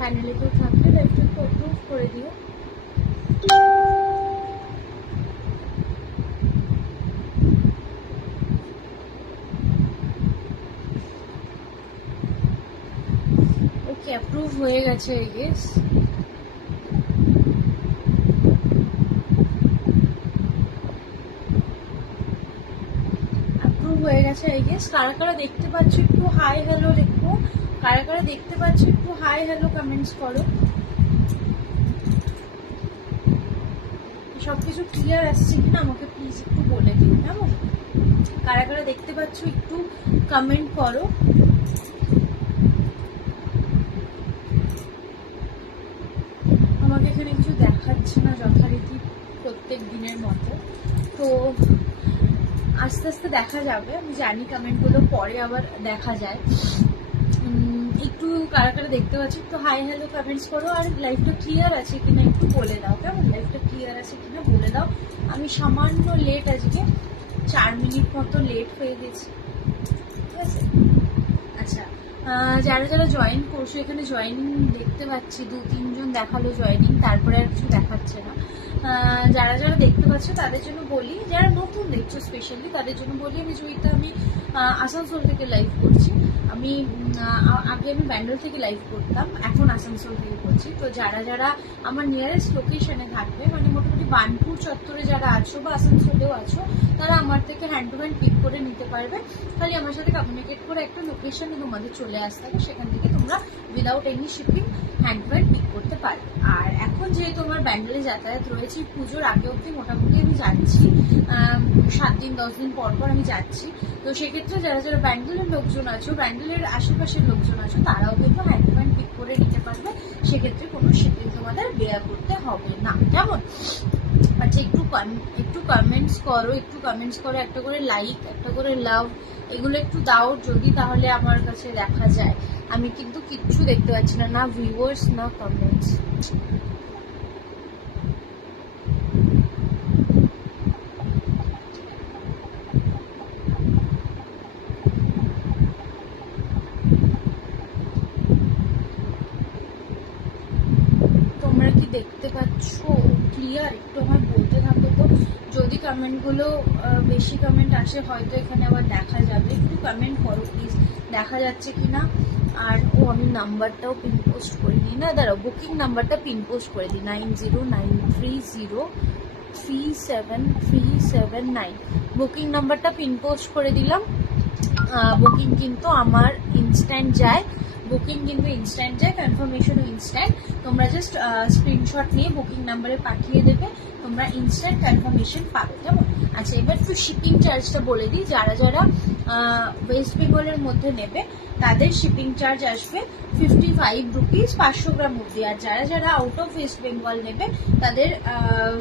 Family কেউ থাকলে লাইভটা একটু অ্যাপ্রুভ করে দিও। ওকে, অ্যাপ্রুভ হয়ে গেছে আই গেস। হয়ে গেছে আই গেস। কারা কারা দেখতে পাচ্ছ একটু হাই হ্যালো লিখো। কারা কারা দেখতে পাচ্ছ একটু হাই হ্যালো কমেন্টস করো। সবকিছু ক্লিয়ার আসছে কিনা আমাকে প্লিজ একটু বলে দিও। কেমন? কারা কারা দেখতে পাচ্ছ একটু কমেন্ট করো। আমাকে এখানে কিছু দেখাচ্ছে না যথারীতি প্রত্যেক দিনের মতো, তো আস্তে আস্তে দেখা যাবে। আমি জানি কমেন্টগুলো পরে আবার দেখা যায়। একটু কারা কারা দেখতে পাচ্ছি একটু হাই হ্যালো কমেন্টস করো। আর লাইভটা ক্লিয়ার আছে কিনা একটু বলে দাও। কেমন? লাইভটা ক্লিয়ার আছে কিনা বলে দাও। আমি সামান্য লেট, আজকে 4 মিনিট মতো লেট হয়ে গেছি, ঠিক আছে? আচ্ছা, যারা যারা জয়েন করছো, এখানে জয়েনিং দেখতে পাচ্ছি 2-3 জন দেখালো জয়েনিং, তারপরে আর কিছু দেখাচ্ছে না। যারা যারা দেখতে পাচ্ছ তাদের জন্য বলি, যারা নতুন দেখছো স্পেশালি তাদের জন্য বলি, আমি জয়িতা, আমি আসানসোল থেকে লাইভ করছি। আমি আগে আমি ব্যান্ডেল থেকে লাইভ করতাম, এখন আসানসোল থেকে করছি। তো যারা যারা আমার নিয়ারেস্ট লোকেশনে থাকবে, মানে মোটামুটি বার্নপুর চত্বরে যারা আছো বা আসানসোলেও আছো, তারা আমার থেকে হ্যান্ড টু হ্যান্ড পিক করে নিতে পারবে। খালি আমার সাথে কমিউনিকেট করে একটা লোকেশনে তোমাদের চলে আসতে হবে, সেখান থেকে তোমরা without any shipping hand to hand pick করতে পারবে। আর এখন যেহেতু আমার ব্যান্ডেলে যাতায়াত রয়েছে, পুজোর আগে অবধি মোটামুটি আমি যাচ্ছি, 7 দিন 10 দিন পর পর আমি যাচ্ছি। তো সেক্ষেত্রে যারা যারা ব্যান্ডেলের লোকজন আছো, ব্যান্ডেলের আশেপাশের লোকজন আছো, তারাও কিন্তু হ্যান্ড টু হ্যান্ড পিক করে নিতে পারবে। সেক্ষেত্রে কোনো শিপিং তোমাদের বেয়ার করতে হবে না। কেমন? আচ্ছা, একটু কমেন্টস করো, একটা করে লাইক, একটা করে লাভ, এগুলো একটু দাও যদি, তাহলে আমার কাছে দেখা যায়। আমি কিন্তু কিচ্ছু দেখতে পাচ্ছি না, না ভিউয়ার্স না কমেন্টস। তোমরা কি দেখতে পাচ্ছ ক্লিয়ার? একটু আমার বলতে থাকো তো। যদি কমেন্টগুলো বেশি কমেন্ট আসে, হয়তো এখানে আবার দেখা যাবে। একটু কমেন্ট করো প্লিজ, দেখা যাচ্ছে কিনা। আর আমি নাম্বারটাও পিন পোস্ট করে দিই না, দাঁড়াও, বুকিং নাম্বারটা পিন পোস্ট করে দিই, 9093037379। বুকিং নাম্বারটা পিন পোস্ট করে দিলাম। বুকিং কিন্তু আমার ইনস্ট্যান্ট যায়, কনফার্মেশনও ইনস্ট্যান্ট। তোমরা জাস্ট স্ক্রিনশট নিয়ে বুকিং নাম্বারে পাঠিয়ে দেবে, তোমরা ইনস্ট্যান্ট কনফার্মেশন পাবে। কেমন? আচ্ছা, এবার একটু শিপিং চার্জটা বলে দিই। যারা যারা ওয়েস্ট বেঙ্গলের মধ্যে নেবে, তাদের শিপিং চার্জ আসবে 55 রুপিস 500 গ্রাম অব্দি। আর যারা যারা আউট অফ ওয়েস্ট বেঙ্গল নেবে, তাদের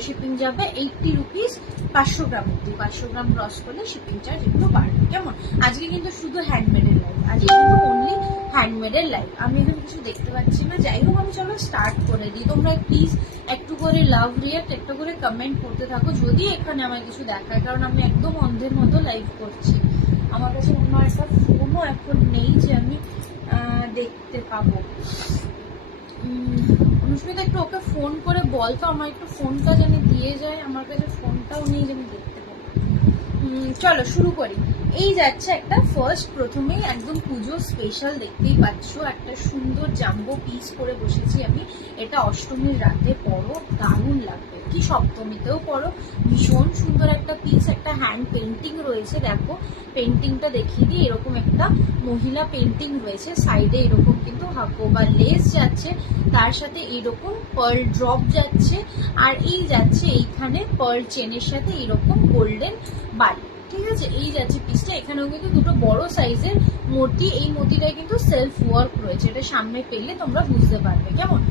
শিপিং যাবে 80 রুপিস 500 গ্রাম অব্দি। 500 গ্রাম ক্রস করলে শিপিং চার্জ একটু বাড়বে। কেমন? আজকে কিন্তু শুধু হ্যান্ডমেডের লাইভ, আজকে কিন্তু অনলি হ্যান্ডমেডের লাইভ। আমি এখানে কিছু দেখতে পাচ্ছি না। যাই হোক, আমি চলো স্টার্ট করে দিই। তোমরা প্লিজ একটু করে লাভ রিয়াক্ট, একটা করে কমেন্ট করতে থাকো যদি এখানে আমার কিছু দেখায়, কারণ আমি একদম অন্ধের মতো লাইভ করছি। আমার কাছে অন্য একটা ফোনও এখন নেই যে আমি দেখতে পাবো। অনুষ্মিতা, একটু ওকে ফোন করে বলতো আমার একটু ফোনটা যেন দিয়ে যায়, আমার কাছে ফোনটাও নেই যে আমি দেখতে পাবো। চলো শুরু করি। এই যাচ্ছে একটা প্রথমেই একদম পুজো স্পেশাল, দেখতেই পাচ্ছ একটা সুন্দর জাম্বো পিস করে বসেছি আমি। এটা অষ্টমীর রাতে পরো, দারুণ লাগবে। কি সপ্তমীতেও পরো, ভীষণ সুন্দর একটা পিস। একটা হ্যান্ড পেন্টিং রয়েছে, দেখো পেন্টিংটা দেখিয়ে দিই। এরকম একটা মহিলা পেন্টিং রয়েছে, সাইডে এরকম কিন্তু হাকো বা লেস যাচ্ছে, তার সাথে এইরকম পার্ল ড্রপ যাচ্ছে, আর এই যাচ্ছে এইখানে পার্ল চেনের সাথে এইরকম গোল্ডেন বালি। ঠিক আছে, এই যাচ্ছে পিসটা। এখানেও কিন্তু দুটো বড় সাইজের মতি, এই মতিটায় কিন্তু সেলফ ওয়ার্ক রয়েছে, এটা সামনে পেলে তোমরা বুঝতে পারবে। কেমন?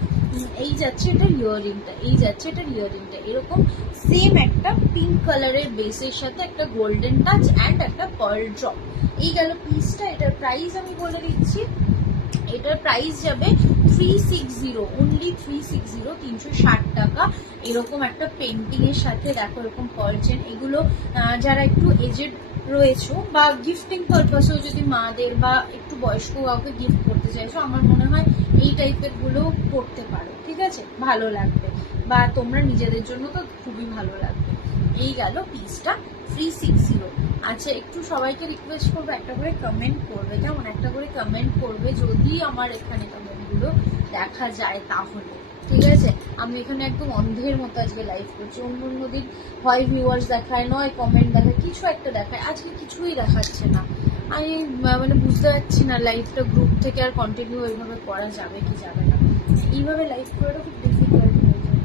এই যাচ্ছে এটা ইয়াররিংটা, এরকম সেম একটা পিঙ্ক কালারের বেসের সাথে একটা গোল্ডেন টাচ অ্যান্ড একটা পার্ল ড্রপ। এই গেল পিসটা। এটার প্রাইস আমি বলে দিচ্ছি, এটার প্রাইস যাবে 360, অনলি 360, 360 টাকা। এরকম একটা পেন্টিং এর সাথে দেখো এরকম পার্ল চেন। এগুলো যারা একটু এজেড রয়েছে বা গিফটিং পারপাসেও যদি মাদের বা একটু বয়স্ক কাউকে গিফট করতে চাইছো, আমার মনে হয় এই টাইপের গুলো করতে পারো, ঠিক আছে, ভালো লাগবে, বা তোমরা নিজেদের জন্য তো খুবই ভালো লাগবে। এই গেল পিসটা 360। আচ্ছা, একটু সবাইকে রিকোয়েস্ট করবো একটা করে কমেন্ট করবে, কেমন, একটা করে কমেন্ট করবে যদি আমার এখানে কমেন্টগুলো দেখা যায় তাহলে, ঠিক আছে। আমি এখানে একদম অন্ধের মতো আজকে লাইভ করছি, অন্য দিন হয় ভিউয়ার্স দেখায়, নয় কমেন্ট দেখায়, কিছু একটা দেখায়, আজকে কিছুই দেখাচ্ছে না। আমি মানে বুঝতে পারছি না লাইভটা গ্রুপ থেকে আর কন্টিনিউ এইভাবে করা যাবে কি যাবে না, এইভাবে লাইভ করাটা খুব ডিফিকাল্ট হয়ে যায়।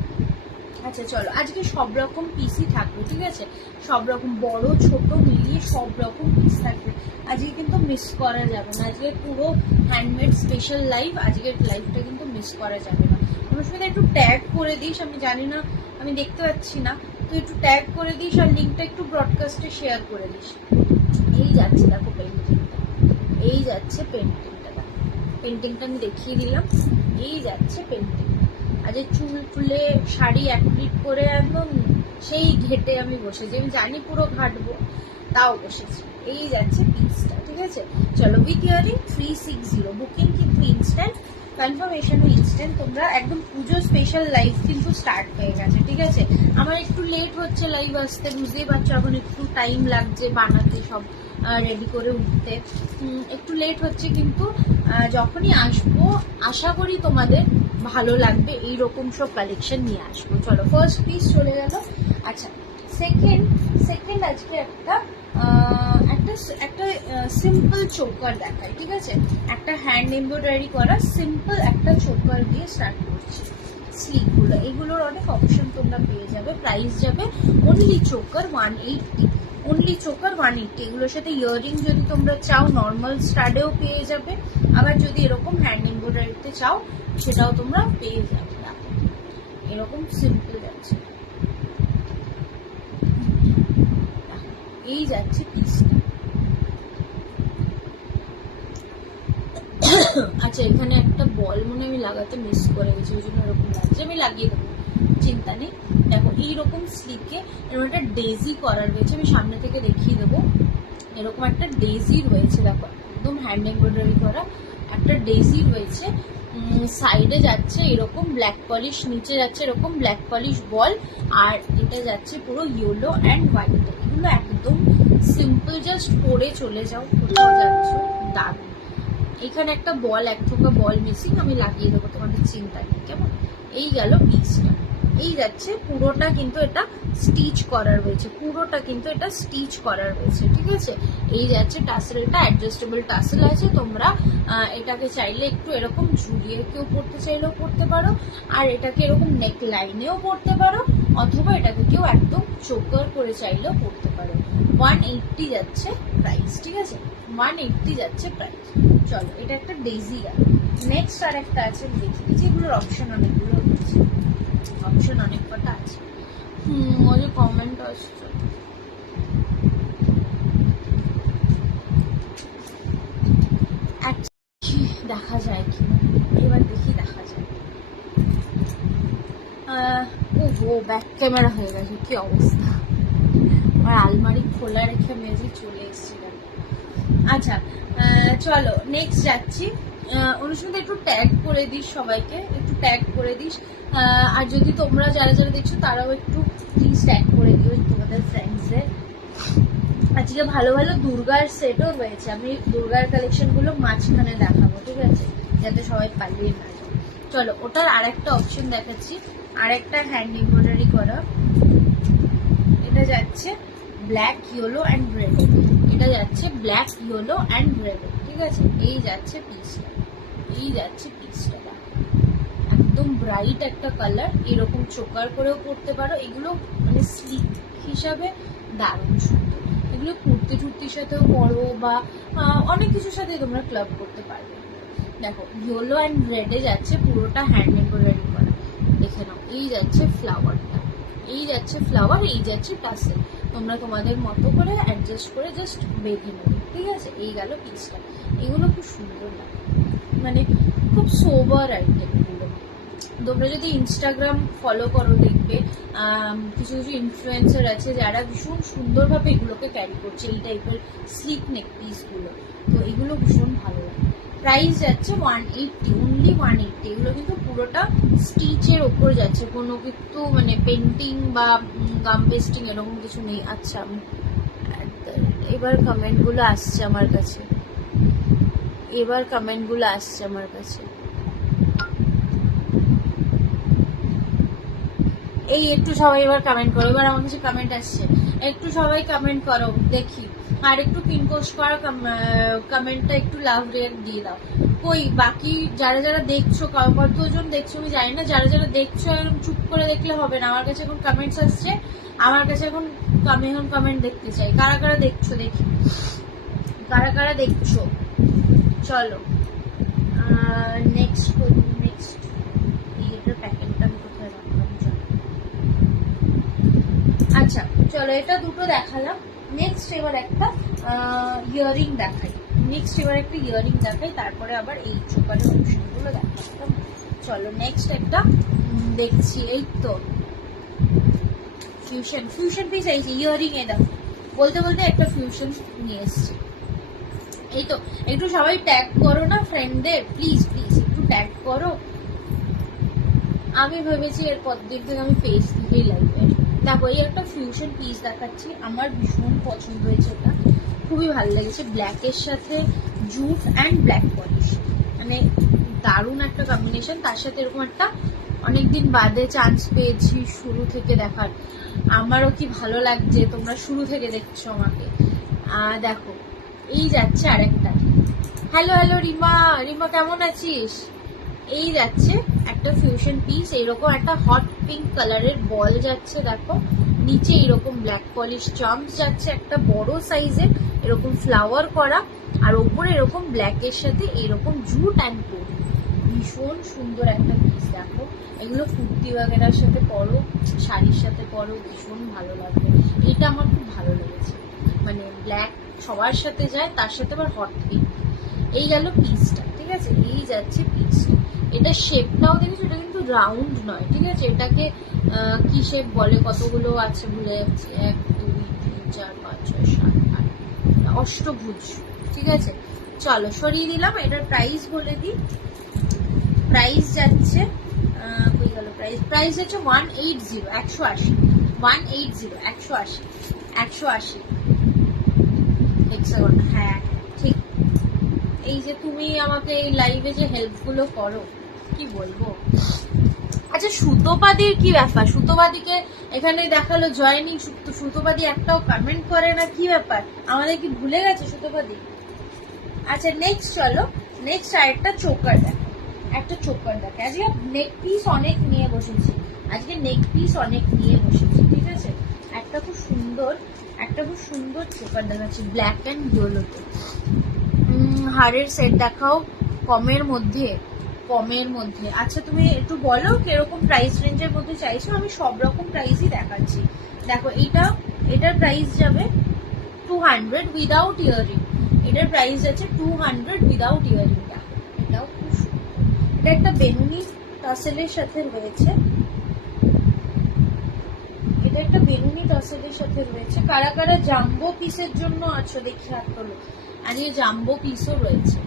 আচ্ছা চলো, আজকে সব রকম পিসই থাকবে, ঠিক আছে, সব রকম বড় ছোট মিলিয়ে সব রকম পিস থাকবে, আজকে কিন্তু মিস করা যাবে না। আজকে পুরো হ্যান্ডমেড স্পেশাল লাইভ, আজকের লাইভটা কিন্তু মিস করা যাবে না। আমার সাথে একটু ট্যাগ করে দিস, আমি জানি না, আমি দেখতে পাচ্ছি না, তুই একটু ট্যাগ করে দিস আর লিঙ্কটা একটু ব্রডকাস্টে শেয়ার করে দিস। এই যাচ্ছে দেখো পেন্টিংটা, এই যাচ্ছে পেন্টিংটা, পেন্টিংটা আমি দেখিয়ে দিলাম, এই যাচ্ছে পেন্টিং। আজ চুল তুলে শাড়ি এক প্লিট করে একদম সেই ঘেটে আমি বসেছি, আমি জানি পুরো ঘাটবো, তাও বসেছি। এই যাচ্ছে পিসটা, ঠিক আছে। চলো, উইথ ইয়ারিং 360, বুকিং কিন্তু ইনস্ট্যান্ট, কনফার্মেশনও ইনস্ট্যান্ট। তোমরা একদম পুজো স্পেশাল লাইভ কিন্তু স্টার্ট হয়ে গেছে, ঠিক আছে। আমার একটু লেট হচ্ছে লাইভ আসতে, বুঝতেই পারছো, এখন একটু টাইম লাগছে বানাতে, সব রেডি করে উঠতে একটু লেট হচ্ছে, কিন্তু যখনই আসবো আশা করি তোমাদের ভালো লাগবে, এইরকম সব কালেকশন নিয়ে আসবো। চলো, ফার্স্ট পিস চলে গেল। আচ্ছা, সেকেন্ড আজকে একটা একটা সিম্পল চোকার দেখায়, ঠিক আছে, একটা হ্যান্ড এমব্রয়ডারি করা সিম্পল একটা চোকার দিয়ে স্টার্ট করছি। স্লিভগুলো, এগুলোর অনেক অপশন তোমরা পেয়ে যাবে, প্রাইস যাবে অনলি চোকার 180, অনলি চোকার 180। এগুলোর সাথে ইয়াররিং যদি তোমরা চাও নর্মাল স্টাডেও পেয়ে যাবে, আবার যদি এরকম হ্যান্ড এমব্রয়ডারিতে চাও সেটাও তোমরা পেয়ে যাবে। এরকম সিম্পল যাচ্ছে, এই যাচ্ছে পিসটা। আচ্ছা, এখানে একটা বল মনে আমি লাগাতে মিস করে গেছি, ওই জন্য এরকম লাগছে, আমি লাগিয়ে দেবো, চিন্তা নেই। দেখো, এইরকম স্লিকে এরকম একটা ডেজি করার রয়েছে, আমি সামনে থেকে দেখিয়ে দেবো। এরকম একটা ডেজি রয়েছে, দেখো একদম হ্যান্ড এমব্রয়ডারি করা একটা ডেজি রয়েছে। সাইডে যাচ্ছে এরকম ব্ল্যাক পলিশ, নিচে যাচ্ছে এরকম ব্ল্যাক পলিশ বল, আর এটা যাচ্ছে পুরো ইয়েলো অ্যান্ড হোয়াইট। এগুলো একদম সিম্পল, জাস্ট পরে চলে যাও, কোথাও যাচ্ছ, দারুণ। এখানে একটা বল, এক থোকা বল মিসিং, আমি লাগিয়ে দেবো, তোমাদের চিন্তা নেই, কেমন। এই গেল পিসটা, এই যাচ্ছে পুরোটা কিন্তু এটা স্টিচ করার রয়েছে, পুরোটা কিন্তু এটা স্টিচ করার রয়েছে, ঠিক আছে। এই যাচ্ছে টাসেলটা, অ্যাডজাস্টেবল টাসেল আছে, তোমরা এটাকে চাইলে একটু এরকম ঝুলিয়ে কেউ পড়তে চাইলেও পড়তে পারো, আর এটাকে এরকম নেক লাইনেও পড়তে পারো, অথবা এটাকে কেউ একদম চোকার করে চাইলেও পড়তে পারো। 180 যাচ্ছে প্রাইস, ঠিক আছে, 180 যাচ্ছে প্রাইস। চলো, এটা একটা ডেজি গেল। নেক্সট আর একটা আছে, দেখি যেগুলোর অপশন অনেকগুলো রয়েছে, অপশন অনেক কটা আছে। ওই যে কমেন্ট আসছে, দেখা যায় কি, এবার দেখি দেখা যায়। ও ব্যাক ক্যামেরা হয়ে গেছে, কি অবস্থা, আমার আলমারি খোলা রেখে মেজে চলে এসেছিলাম। আচ্ছা, চলো নেক্সট যাচ্ছি। অনুষ্ঠানটা একটু ট্যাগ করে দিস, সবাইকে একটু ট্যাগ করে দিস, আর যদি তোমরা যারা যারা দেখছো তারাও একটু প্লিজ ট্যাগ করে দিও তোমাদের ফ্রেন্ডসদের। আজকে ভালো ভালো দুর্গার সেটও রয়েছে, আমি দুর্গার কালেকশনগুলো মাঝখানে দেখাবো, ঠিক আছে, যাতে সবাই পালিয়ে না যায়। চলো, ওটার আর একটা অপশন দেখাচ্ছি, আর একটা হ্যান্ড এমব্রয়ডারি করা, এটা যাচ্ছে ব্ল্যাক ইয়েলো অ্যান্ড রেড, এটা যাচ্ছে ব্ল্যাক ইয়েলো অ্যান্ড রেড, ঠিক আছে। এই যাচ্ছে পিসটা, এই যাচ্ছে পিসটা, একদম ব্রাইট একটা কালার, এরকম চোকার করেও পরতে পারো, এগুলো মানে স্লিক হিসাবে দারুণ সুন্দর। এগুলো কুর্তি টুর্তির সাথেও পরো, বা অনেক কিছুর সাথে তোমরা ক্লাব করতে পারবে। দেখো, ইয়েলো অ্যান্ড রেডে যাচ্ছে পুরোটা হ্যান্ড এমব্রয়ডারি করা, দেখে নাও। এই যাচ্ছে ফ্লাওয়ারটা, এই যাচ্ছে ফ্লাওয়ার, এই যাচ্ছে টাসেল, তোমরা তোমাদের মতো করে অ্যাডজাস্ট করে জাস্ট বেঁধে নেবে, ঠিক আছে। এই গেল পিসটা, এগুলো খুব সুন্দর লাগে, মানে খুব সোবার আইটেম এগুলো। তোমরা যদি ইনস্টাগ্রাম ফলো করো দেখবে কিছু কিছু ইনফ্লুয়েন্সার আছে যারা ভীষণ সুন্দরভাবে এগুলোকে ক্যারি করছে, এই টাইপের স্লিক নেক পিসগুলো, তো এগুলো ভীষণ ভালো লাগে। প্রাইস যাচ্ছে 180, অনলি 180। এগুলো কিন্তু পুরোটা স্টিচের ওপর যাচ্ছে, কোনো কিন্তু মানে পেন্টিং বা গাম পেস্টিং এরকম কিছু নেই। আচ্ছা এবার কমেন্টগুলো আসছে আমার কাছে, এই একটু সবাই এবার কমেন্ট করো, এবার আমার কাছে কমেন্ট আসছে, একটু সবাই কমেন্ট করো দেখি, আর একটু পিনপোস্ট করা কমেন্টটা একটু লাভ রিয়াক্ট দিয়ে দাও। কই বাকি যারা যারা দেখছো, কতজন দেখছো আমি জানি না, যারা যারা দেখছো এরকম চুপ করে দেখলে হবে না, আমার কাছে এখন কমেন্টস আসছে, আমার কাছে এখন কমেন্ট দেখতে চাই। কারা কারা দেখছো দেখি, কারা কারা দেখছো। চলো নেক্সট এটার প্যাকেটটা আমি কোথায় রাখলাম। আচ্ছা চলো, এটা দুটো দেখালাম। নেক্সট এবার একটা ইয়ারিং দেখাই, তারপরে আবার এই চোকারের অপশনগুলো দেখালাম। চলো নেক্সট একটা দেখছি, এই তো ফিউশন পিস এই যে ইয়ারিং, এ দেখো বলতে বলতে একটা ফিউশন নিয়ে এসছি। এই তো একটু সবাই ট্যাগ করো না ফ্রেন্ডদের, প্লিজ একটু ট্যাগ করো। আমি ভেবেছি এরপর দিন থেকে আমি পেজ দিকেই লাইভে। দেখো এই একটা ফিউশন পিস দেখাচ্ছি, আমার ভীষণ পছন্দ হয়েছে, এটা খুবই ভালো লেগেছে। ব্ল্যাকের সাথে জুট অ্যান্ড ব্ল্যাক পলিশ, মানে দারুণ একটা কম্বিনেশন। তার সাথে এরকম একটা অনেকদিন বাদে চান্স পেয়েছি শুরু থেকে দেখার, আমারও কি ভালো লাগছে, তোমরা শুরু থেকে দেখছো আমাকে। দেখো এই যাচ্ছে আরেকটা, হ্যালো রিমা কেমন আছিস। এই যাচ্ছে একটা ফিউশন পিস, এইরকম একটা হট পিঙ্ক কালারের বল যাচ্ছে, দেখো নিচে এরকম ব্ল্যাক পলিশ চাম্পস যাচ্ছে, একটা বড় সাইজের এরকম ফ্লাওয়ার করা, আর ওপরে এরকম ব্ল্যাকের সাথে এরকম জুট অ্যান্ড কোট, ভীষণ সুন্দর একটা পিস। দেখো এগুলো কুর্তি বাগেরার সাথে পরো, শাড়ির সাথে পরো, ভীষণ ভালো লাগবে। এটা আমার খুব ভালো লেগেছে, মানে ব্ল্যাক সবার সাথে যায়, তার সাথে আবার হট পিঙ্ক। এই গেল পিসটা, ঠিক আছে, এই যাচ্ছে পিসটা। এটা শেপটাও দেখেছো, এটা কিন্তু রাউন্ড নয়, ঠিক আছে, এটাকে কি শেপ বলে, কতগুলো আছে ভুলে যাচ্ছি, 1 2 3 4 5 6 7 8, অষ্টভুজ, ঠিক আছে। চলো সরিয়ে দিলাম, এটার প্রাইস বলে দিই। প্রাইস যাচ্ছে প্রাইস যাচ্ছে 180, 180, 180 হেক্সাগন। হ্যাঁ ঠিক। এই যে তুমি আমাকে এই লাইভে যে হেল্পগুলো করো, কি বলবো। আচ্ছা সুতোপাদির কি ব্যাপার, সুতোপাদিকে এখানে দেখালো জয়নিং, সুতোপাদি একটাও কমেন্ট করে না, কি ব্যাপার, আমাদের কি ভুলে গেছে সুতোপাদি। আচ্ছা নেক্সট চলো, নেক্সট আরেকটা চোকার দেখো, আজকে নেক পিস অনেক নিয়ে বসেছি, ঠিক আছে। একটা খুব সুন্দর চোকার দেখাচ্ছি, ব্ল্যাক অ্যান্ড ইয়েলোতে। হারের সেট দেখাও কমের মধ্যে। আচ্ছা তুমি একটু বলো কিরকম প্রাইস রেঞ্জের মধ্যে চাইছো, আমি সব রকম প্রাইসই দেখাচ্ছি। দেখো এটার প্রাইস যাবে 200 উইদাউট ইয়ারিং, এটার প্রাইস আছে 200 উইদাউট ইয়ারিং। দেখো এটাও খুব সুন্দর, এটা একটা বেনুনি টাসেলের সাথে রয়েছে, কারা কারা জাম্বো পিসের জন্য আছো দেখি হাত তোলো। আর এই জাম্বো পিসও রয়েছে।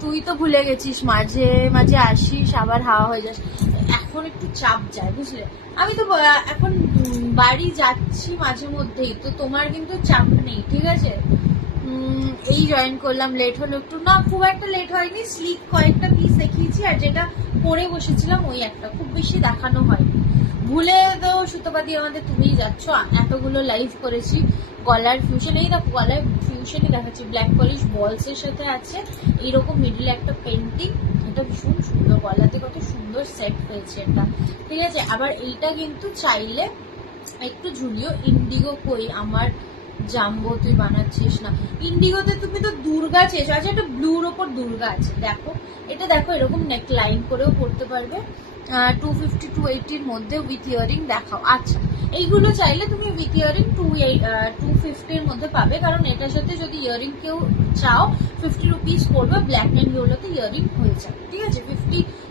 তুই তো ভুলে গেছিস, মাঝে মাঝে আসিস আবার হাওয়া হয়ে যাস, এখন একটু চাপ যায় বুঝলে। আমি তো এখন বাড়ি যাচ্ছি মাঝে মধ্যেই, তো তোমার কিন্তু চাপ নেই, ঠিক আছে। এই জয়েন করলাম, লেট হলো একটু, না খুব একটা লেট হয়নি, স্লিক কয়েকটা পিস দেখিয়েছি, আর যেটা পরে বসেছিলাম ওই একটা, খুব বেশি দেখানো হয়নি। ভুলে তো সুতোপাতি আমাদের তুমিই যাচ্ছ, এতগুলো লাইভ করেছি। গলার ফিউশন, এই দেখো গলার ফিউশনই দেখাচ্ছি, ব্ল্যাক পলিশ বলস এর সাথে আছে, এইরকম মিডিলে একটা পেন্টিং, এটা ভীষণ সুন্দর, গলাতে কত সুন্দর সেট হয়েছে এটা, ঠিক আছে। আবার এইটা কিন্তু চাইলে একটু ঝুলিও। ইন্ডিগো কই আমার জাম্বো, তুই বানাচ্ছিস না ইন্ডিগোতে, তুমি তো দুর্গা চেয়েছো। আচ্ছা একটা ব্লুর ওপর দুর্গা আছে, দেখো এটা, দেখো এরকম নেক লাইন করেও পড়তে পারবে, 250 280 মধ্যে উইথ ইয়ারিং দেখাও। আচ্ছা এইগুলো চাইলে তুমি উইথ ইয়ারিং 250 মধ্যে পাবে, কারণ এটার সাথে যদি ইয়ারিং কেউ চাও 50 রুপিস করবে, ব্ল্যাক অ্যান্ড ইয়েলোতে ইয়ারিং হয়ে যাবে, ঠিক আছে।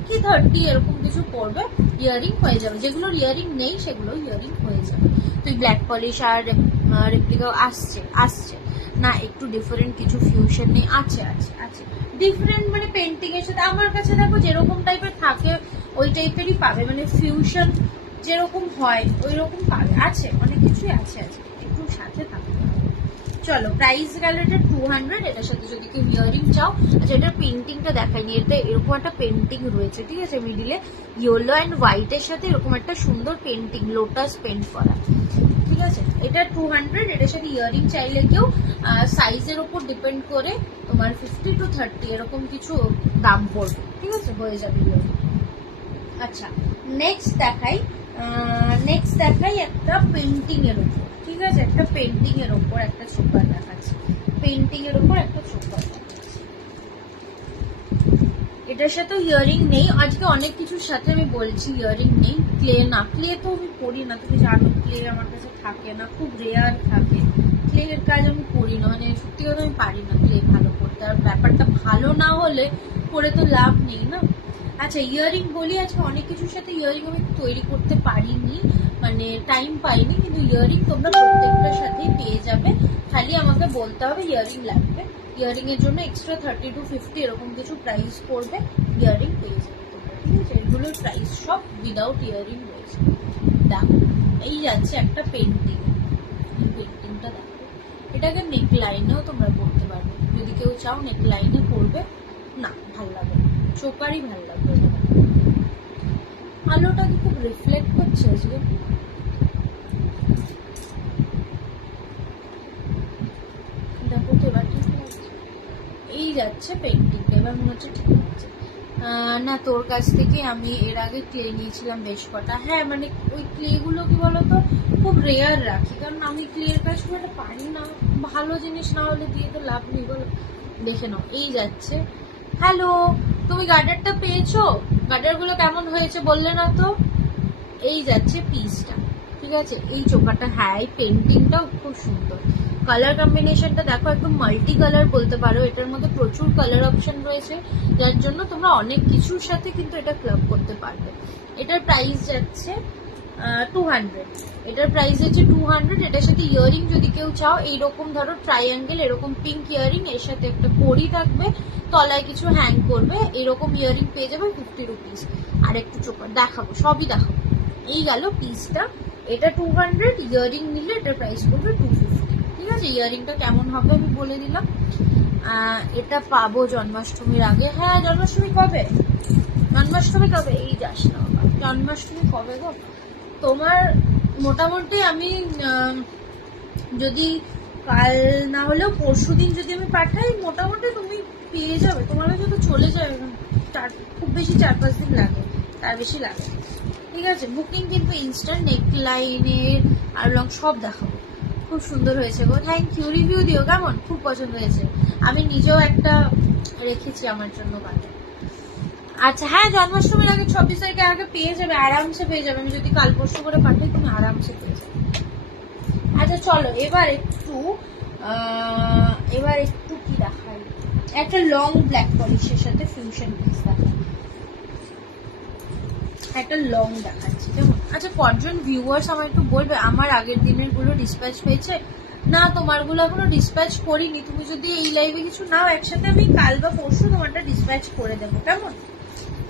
কি 30 এরকম কিছু পড়বে, ইয়ারিং হয়ে যাবে। যেগুলোর ইয়ারিং নেই সেগুলো ইয়ারিং হয়ে যাবে। তুই ব্ল্যাক পলিশ আর রেপ্লিকা আসছে না, একটু ডিফারেন্ট কিছু ফিউশন নেই, আছে আছে আছে ডিফারেন্ট, মানে পেন্টিং এর সাথে আমার কাছে দেখো যেরকম টাইপের থাকে ওই টাইপেরই পাবে, মানে ফিউশন যেরকম হয় ওই রকম পাবে, আছে অনেক কিছুই আছে, একটু সাথে থাকবে। চলো প্রাইস গেল এটা 200, এটার সাথে যদি কেউ ইয়ারিং চাও। আচ্ছা এটার পেন্টিংটা দেখাইনি, এটা এরকম একটা পেন্টিং রয়েছে, ঠিক আছে, মিডিলে ইয়েলো অ্যান্ড হোয়াইটের সাথে এরকম একটা সুন্দর পেন্টিং, লোটাস পেন্ট করা, ঠিক আছে। এটা 200, এটার সাথে ইয়ারিং চাইলে কেউ সাইজের উপর ডিপেন্ড করে তোমার 50 to 30 এরকম কিছু দাম পড়বে, ঠিক আছে, হয়ে যাবে ইয়ারিং। আচ্ছা নেক্সট দেখাই একটা পেন্টিং এর উপর, ঠিক আছে, একটা পেন্টিং এর উপর একটা চোকার দেখাচ্ছি, পেন্টিং এর উপর একটা চোকার দেখাচ্ছি। এটার সাথে ইয়ারিং নেই, আজকে অনেক কিছুর সাথে আমি বলছি ইয়ারিং নেই। ক্লে না, ক্লে তো আমি করি না, তুমি জানো ক্লে আমার কাছে থাকে না, খুব রেয়ার থাকে ক্লে এর কাজ, আমি করি না, মানে সত্যি কথা আমি পারি না ক্লে ভালো করতে, আর ব্যাপারটা ভালো না হলে করে তো লাভ নেই না। আচ্ছা ইয়ারিং বলি, আজকে অনেক কিছুর সাথে ইয়ারিং আমি তৈরি করতে পারিনি, মানে টাইম পাইনি, কিন্তু ইয়ারিং তোমরা প্রত্যেকটার সাথেই পেয়ে যাবে, খালি আমাকে বলতে হবে ইয়ারিং লাগবে। ইয়ারিং এর জন্য এক্সট্রা 30 to 50 এরকম কিছু প্রাইস পড়বে, ইয়ারিং পেয়ে যাবে তোমরা, ঠিক আছে। এগুলোর প্রাইস সব উইদাউট ইয়ারিং রয়েছে। দেখো এই যাচ্ছে একটা পেন্টিং, এই পেন্টিংটা দেখো, এটাকে নেক লাইনেও তোমরা পড়তে পারবে, যদি কেউ চাও নেক লাইনে পড়বে, না ভাল লাগে, চোকারই ভাল লাগবে। আলোটা কি খুব রিফ্লেক্ট করছে আজকে, দেখো তো এবার ঠিক লাগছে। এই যাচ্ছে পেন্টিংটা, এবার মনে হচ্ছে ঠিক আছে। না তোর কাছ থেকে আমি এর আগে ক্লে নিয়েছিলাম বেশ কটা, হ্যাঁ মানে ওই ক্লেগুলো কি বলতো খুব রেয়ার রাখি, কারণ আমি ক্লের কাজ খুব একটা পারি না, ভালো জিনিস না হলে দিয়ে তো লাভ নেই বলো। দেখে নাও এই যাচ্ছে। হ্যালো, তুমি গার্ডারটা পেয়েছো? গার্ডারগুলো কেমন হয়েছে বললে না তো। এই যাচ্ছে পিসটা, ঠিক আছে, এই চোকাটা, হ্যাঁ এই পেন্টিংটাও খুব সুন্দর, কালার কম্বিনেশনটা দেখো একদম মাল্টি কালার বলতে পারো, এটার মধ্যে প্রচুর কালার অপশন রয়েছে, যার জন্য তোমরা অনেক কিছুর সাথে কিন্তু এটা ক্লাব করতে পারবে। এটার প্রাইস যাচ্ছে 200, এটার প্রাইস হচ্ছে 200। এটার সাথে ইয়ারিং যদি কেউ চাও, এইরকম ধরো ট্রাইঅ্যাঙ্গেল এরকম পিঙ্ক ইয়ারিং, এর সাথে একটা কড়ি থাকবে, তলায় কিছু হ্যাং করবে, এরকম ইয়ারিং পেয়ে যাবে 50 রুপিস। আর একটু চোকার দেখাবো, সবই দেখাবো। এই গেল পিসটা, এটা 200, ইয়ারিং নিলে এটার প্রাইস পড়বে 250, ঠিক আছে। ইয়ারিংটা কেমন হবে আমি বলে দিলাম। এটা পাবো জন্মাষ্টমীর আগে, হ্যাঁ জন্মাষ্টমী কবে, জন্মাষ্টমী কবে, এই যাস না জন্মাষ্টমী কবে গো তোমার, মোটামুটি আমি যদি কাল না হলেও পরশু দিন যদি আমি পাঠাই, মোটামুটি তুমি পেয়ে যাবে, তোমার কাছে তো চলে যাবে, খুব বেশি 4-5 দিন লাগে, তার বেশি লাগে, ঠিক আছে। বুকিং কিন্তু ইনস্ট্যান্ট, নেক লাইনের আর লং সব দেখাবো, খুব সুন্দর হয়েছে গো, থ্যাংক ইউ, রিভিউ দিও কেমন, খুব পছন্দ হয়েছে, আমি নিজেও একটা রেখেছি আমার জন্য বাড়ি। আচ্ছা হ্যাঁ জন্মাষ্টমীর আগে 26 তারিখের আগে পেয়ে যাবে, আরামসে পেয়ে যাবে, আমি যদি কাল পরশু করে পাঠাই তুমি আরামসে পেয়ে যাবে। আচ্ছা চলো এবার একটু কি দেখাই, একটা লং ব্ল্যাক পলিশের সাথে ফিউশন পিস দেখাই, একটা লং দেখাচ্ছি কেমন। আচ্ছা কজন ভিউয়ার্স আমার একটু বলবে আমার আগের দিনের গুলো ডিসপ্যাচ হয়েছে না, তোমারগুলো এখনো ডিসপ্যাচ করিনি, তুমি যদি এই লাইভে কিছু নাও একসাথে আমি কাল বা পরশু তোমারটা ডিসপ্যাচ করে দেবো, কেমন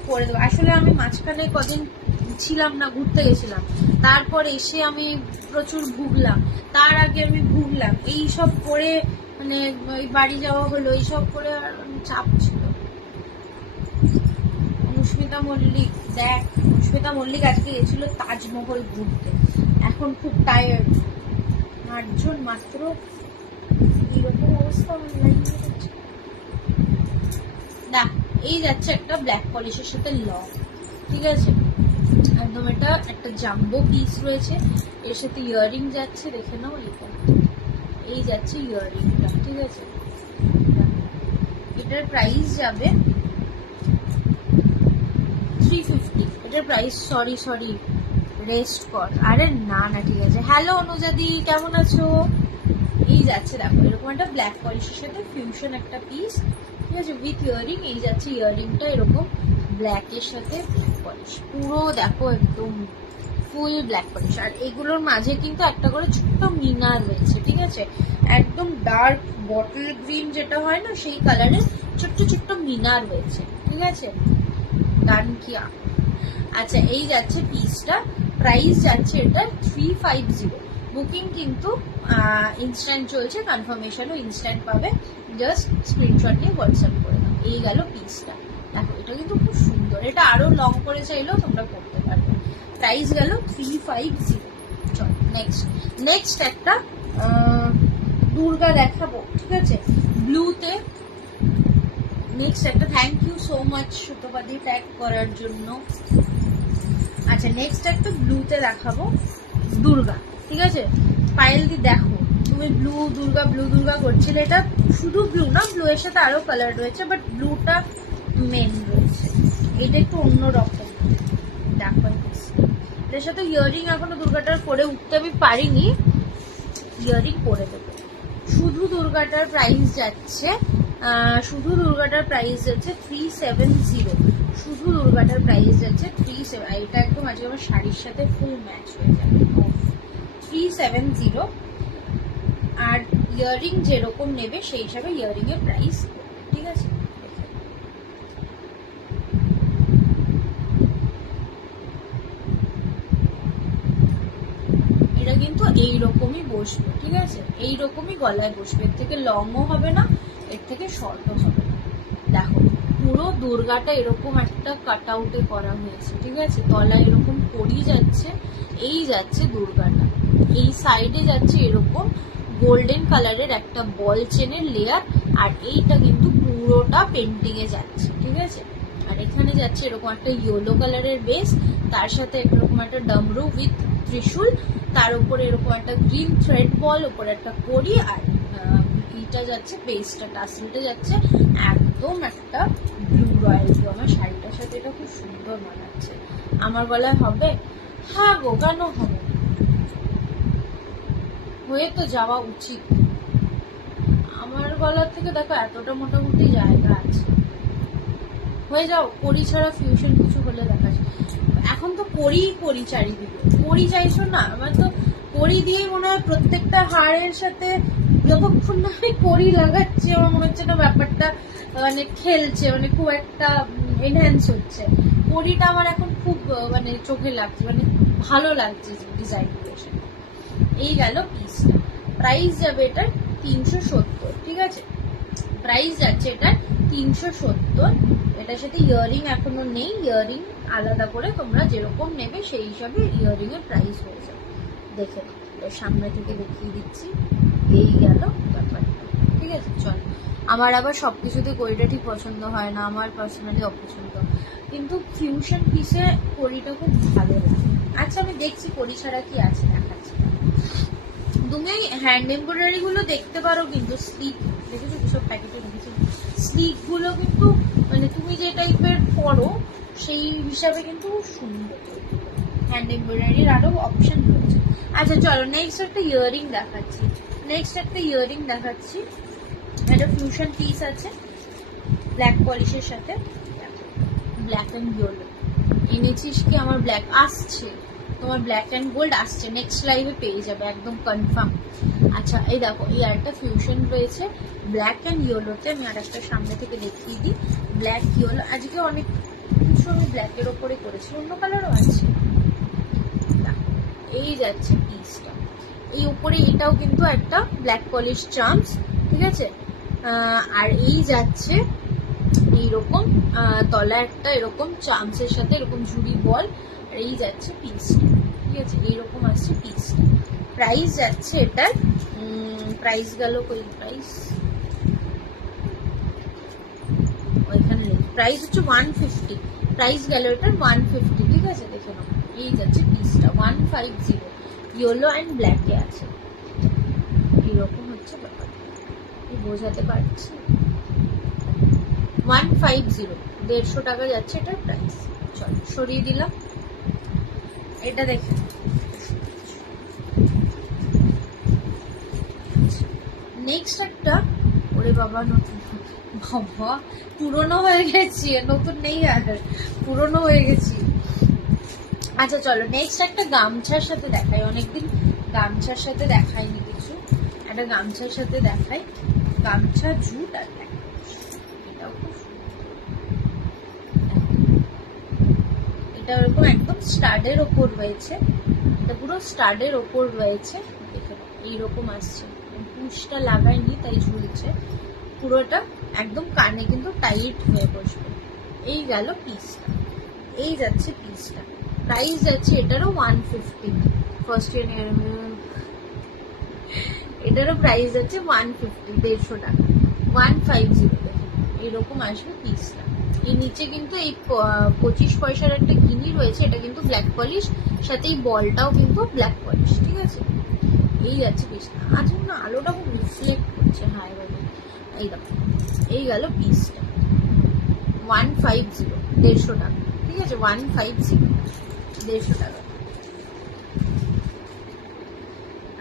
করে দেবো। আসলে আমি মাঝখানে কদিন ছিলাম না, ঘুরতে গেছিলাম, তারপর এসে আমি প্রচুর ভুগলাম, তার আগে আমি ভুগলাম, এই সব করে মানে ওই বাড়ি যাওয়া হলো, এইসব করে আর চাপ ছিল। অনুস্মিতা মল্লিক, দেখ অনুস্মিতা মল্লিক আজকে গেছিল তাজমহল ঘুরতে, এখন খুব টায়ার্ড, 8 জন মাত্র, এরকম অবস্থা অনলাইনে হচ্ছে। দেখ এই যাচ্ছে একটা ব্ল্যাক পলিশের সাথে লং, ঠিক আছে, একদম এটা একটা জাম্বো পিস রয়েছে, এর সাথে ইয়ারিং যাচ্ছে, দেখে নাও এটা, এই যাচ্ছে ইয়ারিংটা, ঠিক আছে। এটার প্রাইস যাবে 350, এটার প্রাইস, সরি রেস্ট কর, আরে না ঠিক আছে। হ্যালো অনুজাদি কেমন আছো, এই যাচ্ছে দেখো এরকম একটা ব্ল্যাক পলিশের সাথে ফিউশন একটা পিস, ঠিক আছে, উইথ ইয়ারিং, এই যাচ্ছে ইয়ারিংটা এরকম ব্ল্যাকের সাথে ব্ল্যাক পলিশ, পুরো দেখো একদম ফুল ব্ল্যাক পলিশ। আর এগুলোর মাঝে কিন্তু একটা করে ছোট্ট মিনার রয়েছে, ঠিক আছে, একদম ডার্ক বটল গ্রিন যেটা হয় না সেই কালারের ছোট্ট ছোট্ট মিনার রয়েছে, ঠিক আছে। ডান কিয়া। আচ্ছা, এই যাচ্ছে পিসটা, প্রাইস যাচ্ছে এটা 350। বুকিং কিন্তু ইনস্ট্যান্ট চলছে, কনফার্মেশনও ইনস্ট্যান্ট পাবে, জাস্ট স্ক্রিনশট নিয়ে হোয়াটসঅ্যাপ করে দাও। এই গেল পিসটা, দেখো এটা কিন্তু খুব সুন্দর, এটা আরো লং করে চাইলেও তোমরা করতে পারবে। প্রাইস গেল 350। চল নেক্সট একটা দুর্গা দেখাবো, ঠিক আছে, ব্লুতে। নেক্সট একটা, thank you so much Sutopadi tag করার জন্য। আচ্ছা, নেক্সট একটা ব্লুতে দেখাবো দুর্গা, ঠিক আছে। পায়েলদি দেখো, তুমি ব্লু দুর্গা করছিলে, এটা শুধু ব্লু না, ব্লু এর সাথে আরো কালার রয়েছে, বাট ব্লুটা মেন রয়েছে। এটা একটু অন্যরকম, দেখো এর সাথে ইয়ারিং এখনো দুর্গাটার পরে উঠতে আমি পারিনি, ইয়ারিং পরে দেবো। শুধু দুর্গাটার প্রাইস যাচ্ছে 370। শুধু দুর্গাটার প্রাইস যাচ্ছে 37। এটা একদম আজকে আমার শাড়ির সাথে ফুল ম্যাচ হয়ে যাবে। 370। আর ইয়ারিং যেরকম নেবে সেই হিসাবে ইয়ারিং এর প্রাইস, ঠিক আছে। এটা কিন্তু এইরকমই বসবে, ঠিক আছে, এইরকমই গলায় বসবে, এর থেকে লংও হবে না, এর থেকে শর্টও হবে না। দেখো পুরো দুর্গাটা এরকম একটা কাট আউটে করা হয়েছে, ঠিক আছে, তলা এরকম পরি যাচ্ছে, এই যাচ্ছে দুর্গাটা, এই সাইডে যাচ্ছে এরকম গোল্ডেন কালারের একটা বল চেনের লেয়ার, আর এইটা কিন্তু পুরোটা পেন্টিং এ যাচ্ছে, ঠিক আছে। আর এখানে যাচ্ছে এরকম একটা ইয়েলো কালারের বেস, তার সাথে এরকম একটা ডামরু উইথ ত্রিশূল, তার উপরে এরকম একটা গ্রিন থ্রেড বল, উপরে একটা কড়ি, আর এইটা যাচ্ছে বেসটা, টাসেলটা যাচ্ছে একদম একটা ব্লু রয়্যাল ব্লু। আমার শাড়িটার সাথে এটা খুব সুন্দর মানাচ্ছে। আমার গলায় হবে? হ্যাঁ গো, কেন হবে, হয়ে তো যাওয়া উচিত। আমার গলার থেকে দেখো এতটা মোটামুটি জায়গা আছে, হয়ে যাও। কড়ি ছাড়া ফিউশন কিছু হলে দেখা যায়। এখন তো কড়ি চারিদিকে, কড়ি চাইছো না, আমার তো কড়ি দিয়েই মনে হয় প্রত্যেকটা হাড়ের সাথে যতক্ষণ না আমি কড়ি লাগাচ্ছি আমার মনে হচ্ছে না ব্যাপারটা মানে খেলছে, মানে খুব একটা এনহ্যান্স হচ্ছে। কড়িটা আমার এখন খুব মানে চোখে লাগছে, মানে ভালো লাগছে ডিজাইন করেছে। এই গেল পিস। প্রাইস যাবে এটা 370, ঠিক আছে, প্রাইস যাচ্ছে এটা 370। এটার সাথে ইয়ারিং এখনো নেই, ইয়ারিং আলাদা করে তোমরা যেরকম নেবে সেই হিসাবে ইয়ারিং এর প্রাইস হয়ে যাবে। দেখে সামনে থেকে দেখিয়ে দিচ্ছি। এই গেল ব্যাপারটা, ঠিক আছে। চল, আমার আবার সবকিছুতে কড়িটা ঠিক পছন্দ হয় না, আমার পার্সোনালি অপছন্দ, কিন্তু ফিউশন পিসে কড়িটা খুব ভালো লাগে। আচ্ছা, আমি দেখছি কড়ি ছাড়া কি আছে, দেখাচ্ছি। তুমি হ্যান্ড এমব্রয়ডারি গুলো দেখতে পারো, কিন্তু স্লিক দেখেছো সব প্যাকেটে রেখেছি, স্লিক গুলো কিন্তু মানে তুমি যে টাইপের পরো সেই হিসাবে কিন্তু সুন্দর। হ্যান্ড এমব্রয়ডারির আরো অপশন রয়েছে। আচ্ছা চলো, নেক্সট একটা ইয়ারিং দেখাচ্ছি। একটা ফিউশন পিস আছে ব্ল্যাক পলিশের সাথে, ব্ল্যাক অ্যান্ড ইয়েলো এনেছিস কি? আমার ব্ল্যাক আসছে, তোমার ব্ল্যাক অ্যান্ড গোল্ড আসছে, নেক্সট লাইভে পেয়ে যাবে একদম কনফার্ম। আচ্ছা, এই দেখো, এই আরেকটা ফিউশন রয়েছে ব্ল্যাক অ্যান্ড ইয়েলোতে। আমি আর একটা সামনে থেকে দেখিয়ে দিই, ব্ল্যাক ইয়েলো। আজকে অনেক কিছু আমি ব্ল্যাকের ওপরে করেছি, অন্য কালারও আছে। এই যাচ্ছে পিসটা, এই উপরে এটাও কিন্তু একটা ব্ল্যাক পলিশ চাম্পস, ঠিক আছে। আর এই যাচ্ছে এইরকম তলা একটা এরকম চামচের সাথে এরকম ঝুড়ি বল, আর এই যাচ্ছে পিসটা, ঠিক আছে, এইরকম আসছে পিসটা। প্রাইস যাচ্ছে এটার, প্রাইস গেল কই, প্রাইস ওইখানে, প্রাইস হচ্ছে 150, প্রাইস গেল এটার 150, ঠিক আছে, দেখে নাও। এই যাচ্ছে পিসটা 150, ইয়েলো অ্যান্ড ব্ল্যাকে আছে, এইরকম হচ্ছে ব্যাপারটা, বোঝাতে পারছি। 150, 150 টাকা যাচ্ছে এটার প্রাইস। চল, সরিয়ে দিলাম। এটা দেখে নেক্সট একটা, ওরে বাবা, নতুন বাবা পুরনো হয়ে গেছি, নতুন নেই আর, পুরনো হয়ে গেছি। আচ্ছা চলো নেক্সট একটা গামছার সাথে দেখাই, অনেকদিন গামছার সাথে দেখাইনি কিছু, একটা গামছার সাথে দেখাই। গামছা জুট আর এটাও এটা ওরকম একদম স্টাডের ওপর রয়েছে, এটা পুরো স্টাডের ওপর রয়েছে, দেখে এইরকম আসছে, পুশটা লাগাইনি তাই ঝুলছে পুরোটা, একদম কানে কিন্তু টাইট হয়ে বসবে। এই গেল পিসটা, এই যাচ্ছে পিসটা, প্রাইস যাচ্ছে এটারও 150, ফার্স্ট ইয়ার, এটারও প্রাইস যাচ্ছে 150, 150 টাকা, 150 এরকম আসবে পিসটা। এই নিচে কিন্তু এই 25 পয়সার একটা গিনি রয়েছে, এটা কিন্তু ব্ল্যাক পলিশ, সাথে এই বলটাও কিন্তু ব্ল্যাক পলিশ, ঠিক আছে। এই যাচ্ছে পিসটা, আজ না আলোটা খুব রিফ্লেক্ট করছে, হ্যাঁ এভাবে এই দেখো, এই গেল পিসটা 150, 150 টাকা, ঠিক আছে, 150, 150 টাকা।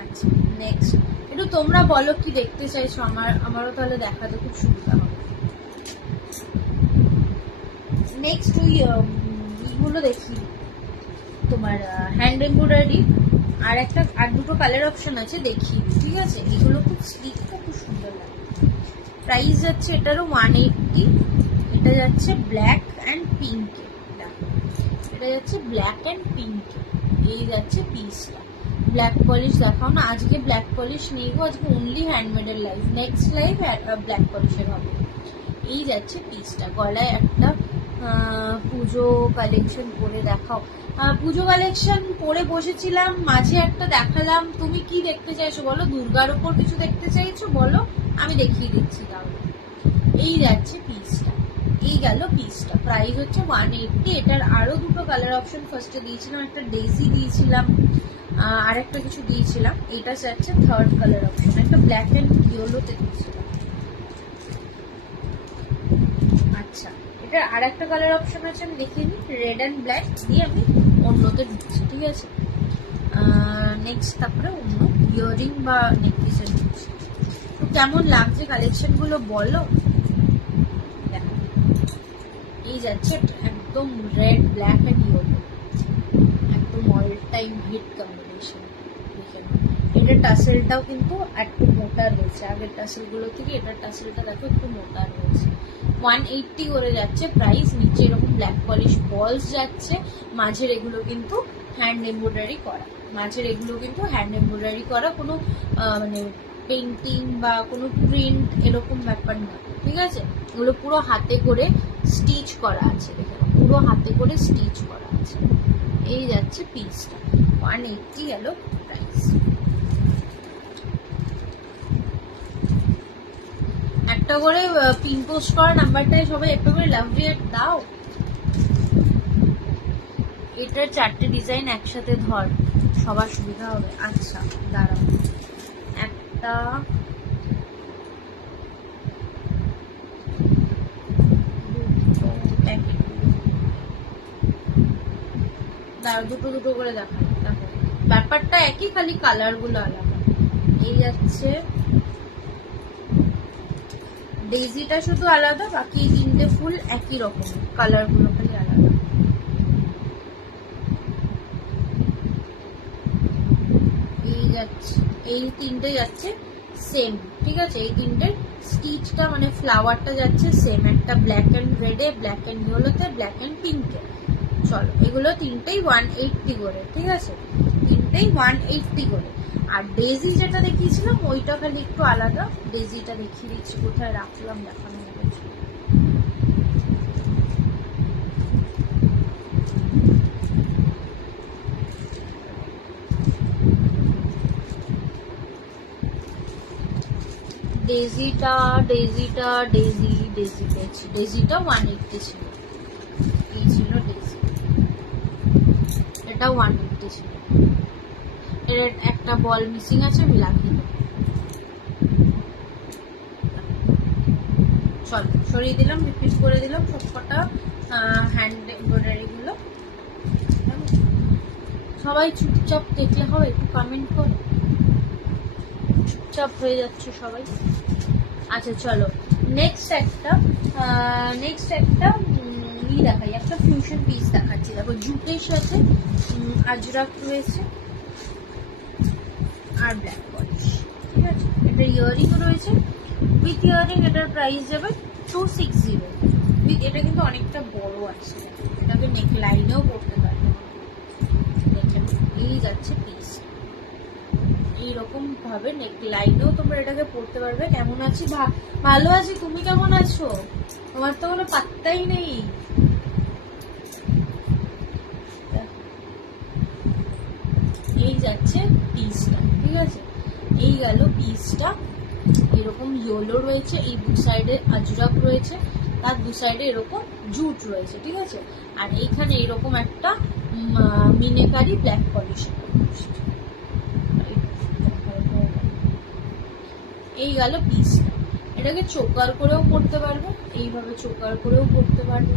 আচ্ছা নেক্সট একটু তোমরা বলো কি দেখতে চাইছো, আমারও তাহলে দেখাতে খুব সুবিধা হবে। নেক্সট ওই ইগুলো দেখি, তোমার হ্যান্ড এমব্রয়ডারি, আর দুটো কালার অপশন আছে দেখি, ঠিক আছে। এগুলো খুব স্লিকটা খুব সুন্দর লাগে। প্রাইস যাচ্ছে এটারও 180, এটা যাচ্ছে ব্ল্যাক অ্যান্ড পিঙ্ক, এটা যাচ্ছে ব্ল্যাক অ্যান্ড পিঙ্ক, এই যাচ্ছে পিসটা। ব্ল্যাক পলিশ দেখাও না, আজকে ব্ল্যাক পলিশ নেই গো, আজকে অনলি হ্যান্ডমেডের লাইভ, নেক্সট লাইভ ব্ল্যাক পলিশের হবে। এই যাচ্ছে পিসটা, গলায় একটা পুজো কালেকশন পরে দেখাও। পুজো কালেকশন পরে বসেছিলাম, মাঝে একটা দেখালাম, তুমি কি দেখতে চাইছো বলো, দুর্গার উপর কিছু দেখতে চাইছো বলো, আমি দেখিয়ে দিচ্ছি তাহলে। এই যাচ্ছে পিসটা, এই গেল পিসটা, প্রাইস হচ্ছে 180। এটার আরো দুটো কালার অপশন ফার্স্টে দিয়েছিলাম, একটা ডেজি দিয়েছিলাম, আর একটা কিছু দিয়েছিলাম, এটা যাচ্ছে থার্ড কালার অপশন, একটা ব্ল্যাক অ্যান্ড ইয়েলোতে দিয়েছিলাম। আচ্ছা এটার আর একটা কালার অপশন আছে, আমি দেখিয়ে নিই, রেড অ্যান্ড ব্ল্যাক দিয়ে আমি অন্যতে দিচ্ছি, ঠিক আছে। নেক্সট তারপরে অন্য ইয়ারিং বা নেকলেসের দিচ্ছি। তো কেমন লাগছে কালেকশন গুলো বলো। এই যাচ্ছে একদম রেড, ব্ল্যাক অ্যান্ড ইয়েলো, একদম অল টাইম হিট কম্বিনেশন। এটার টাসেলটাও কিন্তু একটু মোটা রয়েছে, আগের টাসেল গুলো থেকে এটার টাসেলটা দেখো একটু মোটা রয়েছে। 180 করে যাচ্ছে প্রাইস, নিচে এরকম ব্ল্যাক পলিশ বলস যাচ্ছে, মাঝের এগুলো কিন্তু হ্যান্ড এমব্রয়ডারি করা, মাঝের এগুলো কিন্তু হ্যান্ড এমব্রয়ডারি করা, কোনো মানে পেন্টিং বা কোনো প্রিন্ট এরকম ব্যাপার না, ঠিক আছে। এগুলো পুরো হাতে করে স্টিচ করা আছে, দেখো পুরো হাতে করে স্টিচ করা আছে। এই যাচ্ছে পিসটা, 180 গেল প্রাইস। একটা করে পিন পোস্ট করা নাম্বারটায় সবাই একটা করে লাভ রিয়েট দাও। এটার 4টে ডিজাইন একসাথে ধর, সবার সুবিধা হবে। আচ্ছা দাঁড়াও, একটা দুটো দুটো করে দেখো, ব্যাপারটা একই, খালি কালার গুলো আলাদা। এই যাচ্ছে ডেজিটা শুধু আলাদা, বাকি 3টে ফুল একই রকম, কালার গুলো খালি আলাদা। এই যাচ্ছে, এই 3টে যাচ্ছে সেম, ঠিক আছে। এই 3টে স্টিচটা মানে ফ্লাওয়ারটা যাচ্ছে সেম, একটা ব্ল্যাক অ্যান্ড রেডে, ব্ল্যাক অ্যান্ড ইয়েলোতে, ব্ল্যাক অ্যান্ড পিঙ্কে। চলো এগুলো 3টেই 180 করে, ঠিক আছে, 3টেই 180 করে। আর ডেজি যেটা দেখিয়েছিলাম ওইটা খালি একটু আলাদা, ডেজিটা দেখিয়ে দিচ্ছি, কোথায় রাখলাম দেখানো হয়েছে। ডেজিটা ডেজিটা ডেজি ডেজি পেয়েছি, ডেজিটা 180 ছিল, এই ছিল ডেজি, এটা 180 ছিল। এর একটা বল মিসিং আছে, আমি লাগিয়ে দেবো। চল সরিয়ে দিলাম, রিপিট করে দিলাম সবকটা হ্যান্ড এমব্রয়ডারি গুলো। সবাই চুপচাপ দেখলে হবে, একটু কমেন্ট করো, চুপচাপ হয়ে যাচ্ছে সবাই। আচ্ছা চলো নেক্সট একটা দেখাই, একটা ফিউশন পিস দেখাচ্ছি। দেখো জুটের সাথে আজরাক রয়েছে আর ব্ল্যাক পলিশ, ঠিক আছে। এটা ইয়ারিং রয়েছে, উইথ ইয়ারিং এটার প্রাইস যাবে 260 উইথ। এটা কিন্তু অনেকটা বড় আছে, এটাকে নেক লাইনেও পড়তে পারবে। দেখেন এই যাচ্ছে পিস, এইরকম ভাবে নেক লাইনেও তোমরা এটাকে পড়তে পারবে। কেমন আছি? ভালো আছি, তুমি কেমন আছো? তোমার তো কোনো পাত্তাই নেই। এই যাচ্ছে পিসটা, ঠিক আছে। এই গেল পিসটা, এরকম ইয়েলো রয়েছে, এই দু সাইডে আজরাক রয়েছে, তার দু সাইডে এরকম জুট রয়েছে, ঠিক আছে। আর এইখানে এরকম একটা মিনেকারি ব্ল্যাক পলিশ। এই গেল পিসটা। এটাকে চোকার করেও পরতে পারবে, এইভাবে চোকার করেও পরতে পারবে।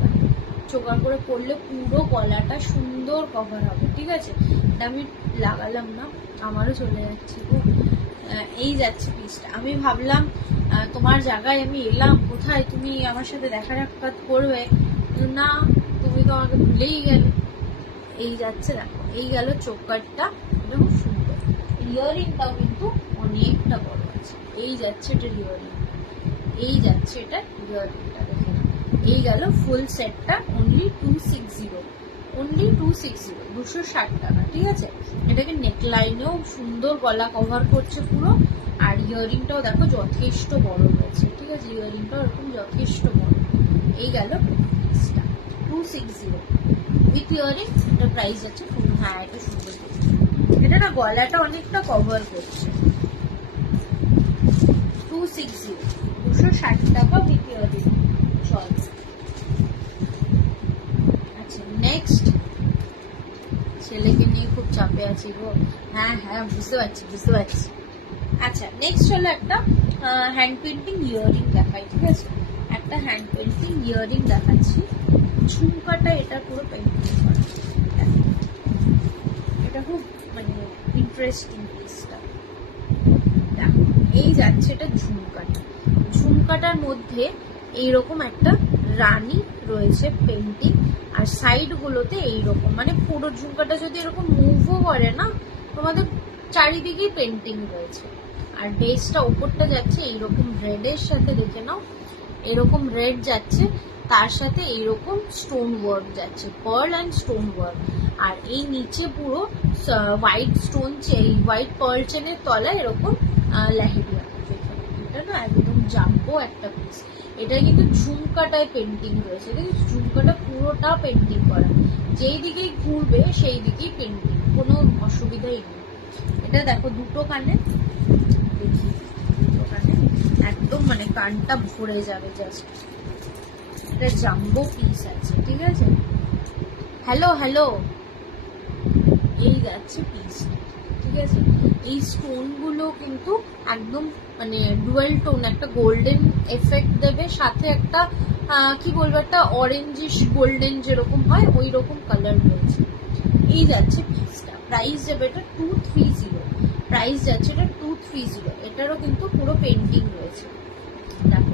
চোকার করে পরলে পুরো গলাটা সুন্দর কভার হবে, ঠিক আছে। এটা আমি লাগালাম না, আমারও চলে যাচ্ছে। এই যাচ্ছে পিসটা। আমি ভাবলাম তোমার জায়গায় আমি এলাম, কোথায় তুমি আমার সাথে দেখা সাক্ষাৎ করবে না, তুমি তো আমাকে ভুলেই গেলে। এই যাচ্ছে, দেখো এই গেল চোকারটা, এটা খুব সুন্দর। ইয়ারিংটাও কিন্তু অনেকটা বড় আছে। এই যাচ্ছে এটা ইয়ারিং, এই যাচ্ছে এটা ইয়ারিংটা, দেখে এই গেল ফুল সেটটা অনলি 260, অনলি 260, 260 টাকা, ঠিক আছে। এটাকে নেকলাইনেও সুন্দর গলা কভার করছে পুরো। আর ইয়ারিংটাও দেখো যথেষ্ট বড় রয়েছে, ঠিক আছে। ইয়ারিংটাও এরকম যথেষ্ট বড়। এই গেল 260 উইথ ইয়ারিং। এটার প্রাইস আছে হ্যাঁ এটা সুন্দর, এটা না গলাটা অনেকটা কভার করছে। 260, 260 টাকা উইথ ইয়ারিং। চল আচ্ছা নেক্সট, ছেলেকে নিয়ে খুব চাপে আছি গো। হ্যাঁ হ্যাঁ বুঝতে পারছি। আচ্ছা নেক্সট হলো একটা হ্যান্ড পেন্টিং ইয়ারিং দেখাই, ঠিক আছে। একটা হ্যান্ড পেন্টিং ইয়ারিং দেখাচ্ছি। ঝুমকাটা এটা পুরো পেন্টিং করা, এটা খুব মানে ইন্টারেস্টিং পিসটা। দেখো এই যাচ্ছে এটা ঝুমকাটার মধ্যে এইরকম একটা রানী রয়েছে পেন্টিং, আর সাইড গুলোতে এইরকম মানে পুরো ঝুমকাটা যদি এরকম মুভও করে না, তোমাদের চারিদিকেই পেন্টিং রয়েছে। আর বেসটা উপরটা যাচ্ছে এইরকম রেডের সাথে, দেখে নাও এরকম রেড যাচ্ছে, তার সাথে এইরকম স্টোন ওয়ার্ক যাচ্ছে, পার্ল অ্যান্ড স্টোন ওয়ার্ক। আর এই নিচে পুরো হোয়াইট স্টোন, হোয়াইট পার্ল চেনের তলায় এরকম লেহেরিয়া। এটা না একদম জাম্বো একটা পিস। এটা কিন্তু ঝুমকাটায় পেন্টিং রয়েছে, দেখি ঝুমকাটা পুরোটা পেন্টিং করা, যেই দিকেই ঘুরবে সেই দিকেই পেন্টিং, কোনো অসুবিধাই নেই। এটা দেখো দুটো কানে, দেখি দুটো কানে একদম মানে কানটা ভরে যাবে জাস্ট। এটা জাম্বো পিস আছে, ঠিক আছে। হ্যালো এই যাচ্ছে পিস, ঠিক আছে। এই স্টোন গুলো কিন্তু একদম মানে ডুয়াল টোন, একটা গোল্ডেন এফেক্ট দেবে, সাথে একটা কি বলবো একটা অরেঞ্জিশ গোল্ডেন যেরকম হয় ওই রকম কালার রয়েছে। এই যাচ্ছে পিসটা, প্রাইস যাবে এটা 230, প্রাইস যাচ্ছে এটা 230। এটারও কিন্তু পুরো পেন্টিং রয়েছে, দেখো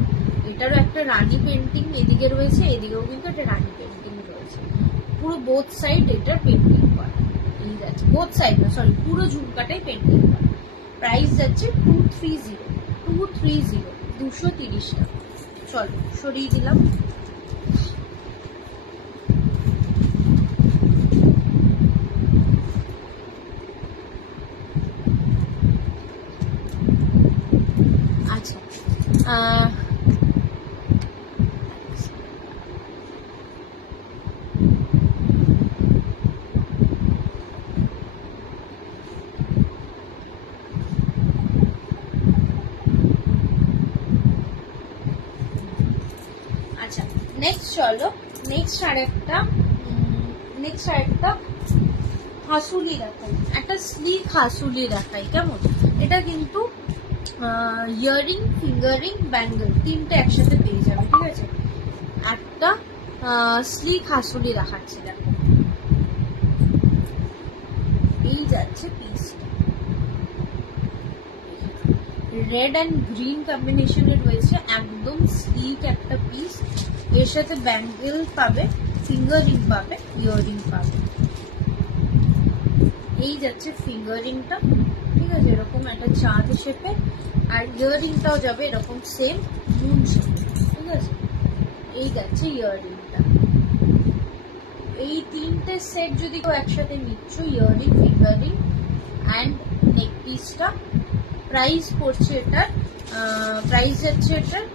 এটারও একটা রানী পেন্টিং এদিকে রয়েছে, এদিকেও কিন্তু একটা রানী পেন্টিং রয়েছে, পুরো বোথ সাইড এটা পেন্টিং করা। এই যাচ্ছে বোথ সাইড না, সরি পুরো ঝুমকাটাই পেন্টিং করা। প্রাইস যাচ্ছে 230, 230 টাকা। চলো সরিয়ে দিলাম। আচ্ছা নেক্সট চলো, নেক্সট আরেকটা হাসুলি দেখাই, একটা স্লিক হাসুলি দেখাই, কেমন। এটা কিন্তু ইয়ারিং, ফিঙ্গারিং, ব্যাঙ্গল তিনটে একসাথে পেয়ে যাবে, ঠিক আছে। একটা স্লিক হাসুলি দেখাচ্ছি, দেখো এই যাচ্ছে পিস। রেড অ্যান্ড গ্রিন কম্বিনেশনে রয়েছে, একদম স্লিক একটা পিস। এর সাথে ব্যাঙ্গেল পাবে, ফিঙ্গার রিং পাবে, ইয়াররিং পাবে। এই যাচ্ছে ফিঙ্গার রিংটা, ঠিক আছে, এরকম একটা চাঁদ শেপে। আর ইয়াররিংটাও যাবে এরকম সেম মুন শেপে, ঠিক আছে। এই যাচ্ছে ইয়াররিংটা। এই তিনটে সেট যদি কেউ একসাথে নিচ্ছ, earring, finger ring and neck পিসটা, প্রাইস পড়ছে এটার, প্রাইস যাচ্ছে এটার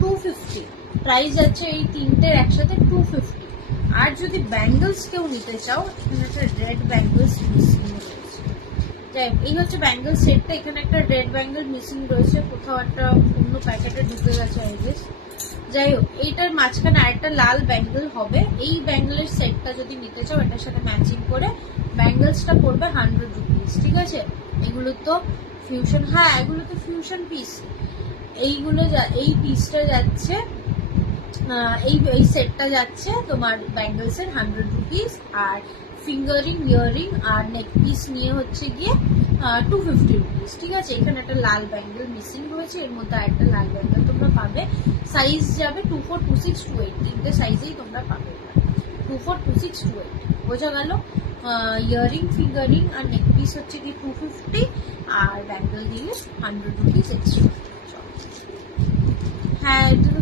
250। প্রাইস যাচ্ছে এই তিনটের একসাথে 250। আর যদি ব্যাঙ্গলস কেউ নিতে চাও, এখানে একটা রেড ব্যাঙ্গলস মিসিং রয়েছে। যাই, এই হচ্ছে ব্যাঙ্গল সেটটা। এখানে একটা রেড ব্যাঙ্গল মিসিং রয়েছে, কোথাও একটা অন্য প্যাকেটে ঢুকে গেছে আই গেস। যাই হোক, এইটার মাঝখানে আরেকটা লাল ব্যাঙ্গল হবে। এই ব্যাঙ্গলের সেটটা যদি নিতে চাও, এটার সাথে ম্যাচিং করে ব্যাঙ্গলসটা পড়বে 100 রুপিস, ঠিক আছে। এগুলো তো ফিউশন, হ্যাঁ এগুলো তো ফিউশন পিস। এইগুলো এই পিসটা যাচ্ছে, এই সেটটা যাচ্ছে তোমার ব্যাঙ্গলসের 100 রুপিস। আর ফিঙ্গারিং, ইয়াররিং আর নেক পিস নিয়ে হচ্ছে গিয়ে 250 রুপিস, ঠিক আছে। এখানে একটা লাল ব্যাঙ্গেল মিসিং রয়েছে, এর মধ্যে আরেকটা লাল ব্যাঙ্গেল তোমরা পাবে। সাইজ যাবে 24, 26, 28, তিনটে সাইজেই তোমরা পাবে। 24, 26, 28 বোঝা গেল। ইয়াররিং, ফিঙ্গারিং আর নেক পিস হচ্ছে কি 250, আর ব্যাঙ্গেল দিলে 100 রুপিস এক্সট্রা। হ্যাঁ, এটা তো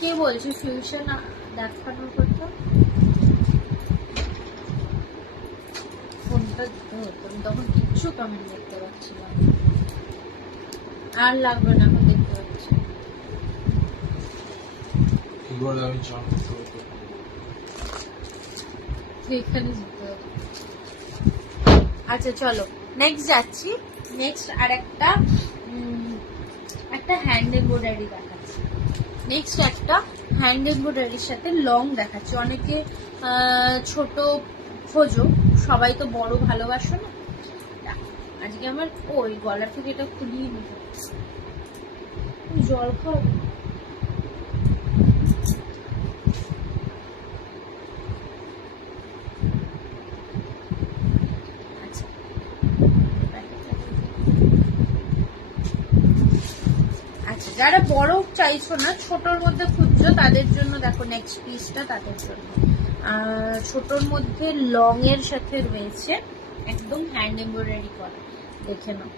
কে বলছে ফিউশন দেখানোর কথা? ফোনটা দিতে হতো, আমি তখন কিচ্ছু কমেন্ট দেখতে পাচ্ছিলাম। আর লাগবে না, এখন দেখতে পাচ্ছি। এখানে দিতে হবে। আচ্ছা চলো নেক্সট যাচ্ছি। নেক্সট আর একটা হ্যান্ড এমব্রয়ডারি দেখাচ্ছি। নেক্সট একটা হ্যান্ড এমব্রয়ডারির সাথে লং দেখাচ্ছি। অনেকে ছোট খোঁজো, সবাই তো বড় ভালোবাসো না। আজকে আমার ওই গলা থেকে এটা খুলিয়ে নিতে, জল খাও। আচ্ছা, যারা বড় চাইছো না, ছোটর মধ্যে খুঁজছো, তাদের জন্য দেখো নেক্সট পিসটা তাদের জন্য। ছোটর মধ্যে লং এর সাথে রয়েছে একদম হ্যান্ড এমব্রয়ডারি করা, দেখে নাও।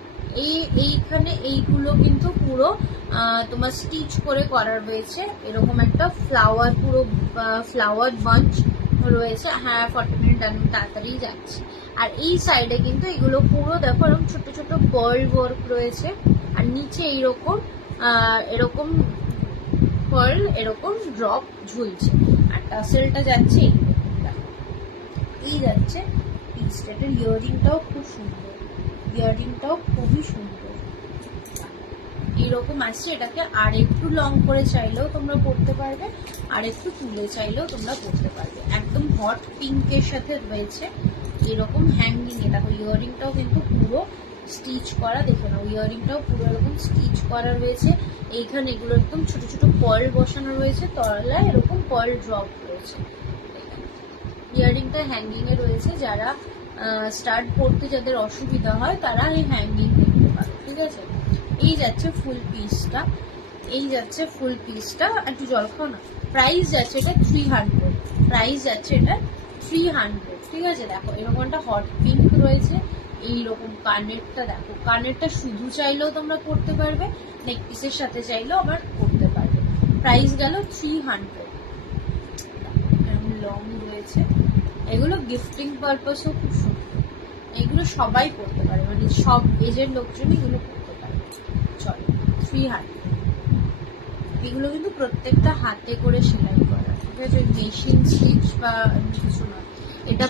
এইখানে এইগুলো কিন্তু পুরো তোমার স্টিচ করে করা রয়েছে। এরকম একটা ফ্লাওয়ার, পুরো ফ্লাওয়ার বাঞ্চ রয়েছে। হ্যাঁ 40 মিনিট আমি তাড়াতাড়ি যাচ্ছি। আর এই সাইডে কিন্তু এগুলো পুরো দেখো এরকম ছোট ছোট পার্ল ওয়ার্ক রয়েছে। আর নিচে এইরকম এরকম পার্ল, এরকম ড্রপ ঝুলছে। আর টাসেলটা যাচ্ছে এই যাচ্ছে পিসটা। এটার ইয়াররিংটাও খুব সুন্দর, ইয়াররিংটাও খুবই সুন্দর। এইরকম আসছে। এটাকে আর একটু লং করে চাইলেও তোমরা পরতে পারবে, আর একটু তুলে চাইলেও তোমরা পরতে পারবে। একদম হট পিঙ্কের সাথে রয়েছে এরকম হ্যাঙ্গিং। এ দেখো ইয়াররিংটাও কিন্তু পুরো স্টিচ করা, দেখে নাও। ইয়াররিংটাও পুরো এরকম স্টিচ করা রয়েছে। এইখানে এগুলো একদম ছোট ছোট পার্ল বসানো রয়েছে, তলায় এরকম পার্ল ড্রপ রয়েছে। ইয়াররিংটা হ্যাঙ্গিং এ রয়েছে। যারা স্টার্ট পড়তে যাদের অসুবিধা হয় তারা এই হ্যাঙ্গিং দেখতে পারে, ঠিক আছে। এই যাচ্ছে ফুল পিসটা, এই যাচ্ছে ফুল পিসটা। একটু জল খাও না। প্রাইস যাচ্ছে এটা 300, প্রাইস যাচ্ছে এটা 300, ঠিক আছে। দেখো এরকম একটা হট পিঙ্ক রয়েছে। এইরকম কানেরটা দেখো, কানেরটা শুধু চাইলেও তোমরা পরতে পারবে, নেক পিসের সাথে চাইলেও আবার পরতে পারবে। প্রাইস গেল 300। লং রয়েছে, এগুলো গিফটিং পারপাসও খুব সুন্দর। এগুলো সবাই পরতে পারে, মানে সব এজের লোকজন এগুলো পরতে পারে। চলো 300। এগুলো কিন্তু প্রত্যেকটা হাতে করে সেলাই করা, ঠিক আছে। মেশিন স্টিচ বা কিছু না। এটা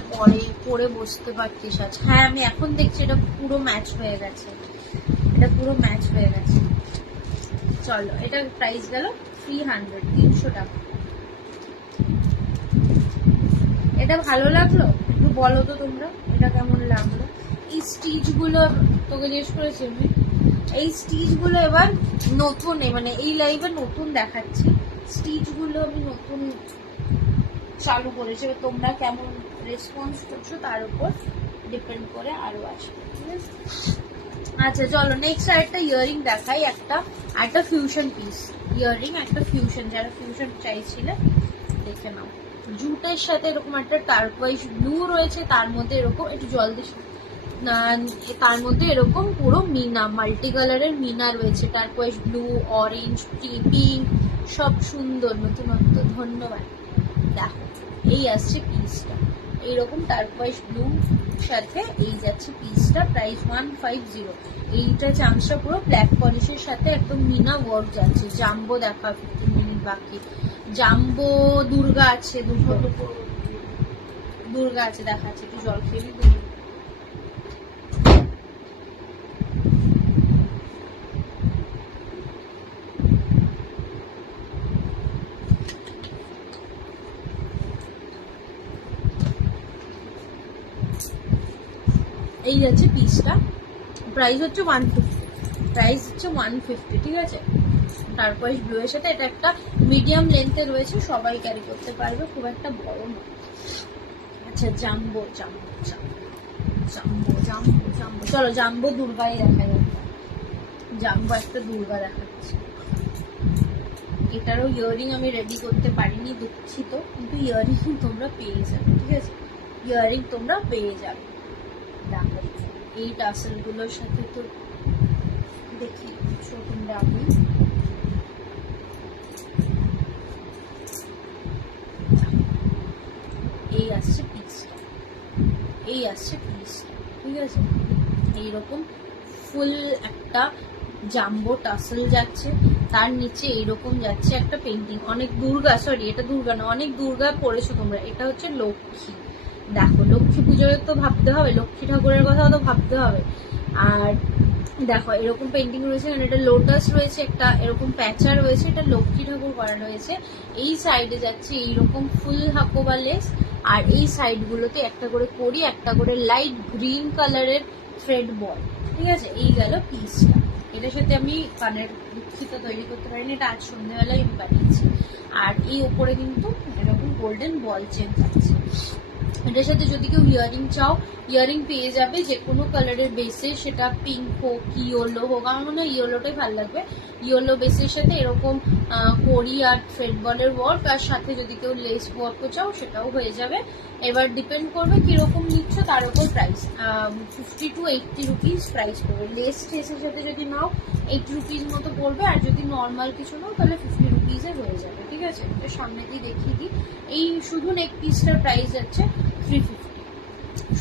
পরে বসতে পারতিস। আচ্ছা হ্যাঁ, আমি এখন দেখছি এটা পুরো ম্যাচ হয়ে গেছে, এটা পুরো ম্যাচ হয়ে গেছে। চলো এটার প্রাইস গেল 300, 300 টাকা। এটা ভালো লাগলো? একটু বলো তো তোমরা এটা কেমন লাগলো। এই স্টিচ গুলো তোকে জিজ্ঞেস করেছি আমি, এই স্টিচ গুলো এবার নতুন, মানে এই লাইভে নতুন দেখাচ্ছি। স্টিচ গুলো আমি নতুন চালু করেছি, তোমরা কেমন রেসপন্স করছো তার উপর ডিপেন্ড করে আরো আসবে, ঠিক আছে। আচ্ছা চলো নেক্সট আরেকটা ইয়ারিং দেখাই, একটা ফিউশন পিস ইয়ারিং, একটা ফিউশন, যারা ফিউশন চাইছিলে দেখে নাও। জুটের সাথে এরকম একটা টার্কোয়াইজ ব্লু রয়েছে, তার মধ্যে এরকম একটু জল দিয়ে, তার মধ্যে এরকম পুরো মিনা, মাল্টি কালারের মিনা রয়েছে, টার্কোয়াইজ ব্লু, অরেঞ্জ, পিঙ্ক, সব সুন্দর নতুনত্ব। ধন্যবাদ। দেখো এই আসছে পিসটা, এইরকম টার্কোয়াইজ ব্লু সাথে এই যাচ্ছে পিসটা, প্রাইস 150। এইটা চামচটা পুরো ব্ল্যাক পলিশের সাথে একদম মিনা ওয়ার্ক যাচ্ছে। জাম্বো দেখা 15 মিনিট বাকি। জাম্বো দুর্গা আছে, দুর্গা আছে দেখাচ্ছে, একটু জল খেয়ে দিই। এই যাচ্ছে পিসটা, প্রাইস হচ্ছে 150, ঠিক আছে। তারপরে ব্লু এর সাথে এটা একটা মিডিয়াম লেন্থে রয়েছে, সবাই ক্যারি করতে পারবে, খুব একটা বড় না। আচ্ছা জাম্বো, চলো জাম্বো দুর্গাই দেখা যাবে। জাম্বো একটা দুর্গা দেখাচ্ছে। এটারও ইয়ারিং আমি রেডি করতে পারিনি, দুঃখিত, কিন্তু ইয়ারিং তোমরা পেয়ে যাবে, ঠিক আছে। ইয়ারিং তোমরা পেয়ে যাবে। দেখো এই টাসেল গুলোর সাথে তো দেখি তোমরা, আমি এই আসছে পিসটা, ঠিক আছে। এইরকম ফুল একটা জাম্বো টাসেল যাচ্ছে, তার নিচে এইরকম যাচ্ছে একটা পেন্টিং। অনেক দুর্গা, সরি এটা দুর্গা না, অনেক দুর্গা পড়েছো তোমরা। এটা হচ্ছে লক্ষ্মী। দেখো লক্ষ্মী পুজোর তো ভাবতে হবে, লক্ষ্মী ঠাকুরের কথাও তো ভাবতে হবে। আর দেখো এরকম পেন্টিং রয়েছে, এটা লোটাস রয়েছে, একটা এরকম প্যাঁচা রয়েছে, এটা লক্ষ্মী ঠাকুর করা রয়েছে। এই সাইডে যাচ্ছে এইরকম ফুল হাকোবা লেস, আর এই সাইড গুলোতে একটা করে করি, একটা করে লাইট গ্রিন কালারের থ্রেড বল, ঠিক আছে। এই গেল পিসটা। এটার সাথে আমি কানের দুঃখিত তৈরি করতে পারিনি, এটা আজ সন্ধ্যেবেলায় আমি বানিয়েছি। আর এই ওপরে কিন্তু এরকম গোল্ডেন বল চেন আছে। এটার সাথে যদি কেউ ইয়ারিং চাও, ইয়ারিং পেয়ে যাবে যে কোনো কালারের বেসে, সেটা পিঙ্ক হোক ইয়েলো হোক, আমার মনে হয় ইয়েলোটাই ভালো লাগবে। ইয়েলো বেসের সাথে এরকম কড়ি আর থ্রেড বলের ওয়ার্ক, আর সাথে যদি কেউ লেস ওয়ার্কও চাও সেটাও হয়ে যাবে। এবার ডিপেন্ড করবে কিরকম নিচ্ছ তার উপর প্রাইস। 50 to 80 রুপিস প্রাইস পড়বে। লেস টেসের সাথে যদি নাও 80 রুপিস মতো পড়বে, আর যদি নর্মাল কিছু নাও তাহলে 50 রুপিসে হয়ে যাবে, ঠিক আছে। এটা সামনে দিয়ে দেখিয়ে দিই। এই শুধু নেক পিসটার প্রাইস আছে 350,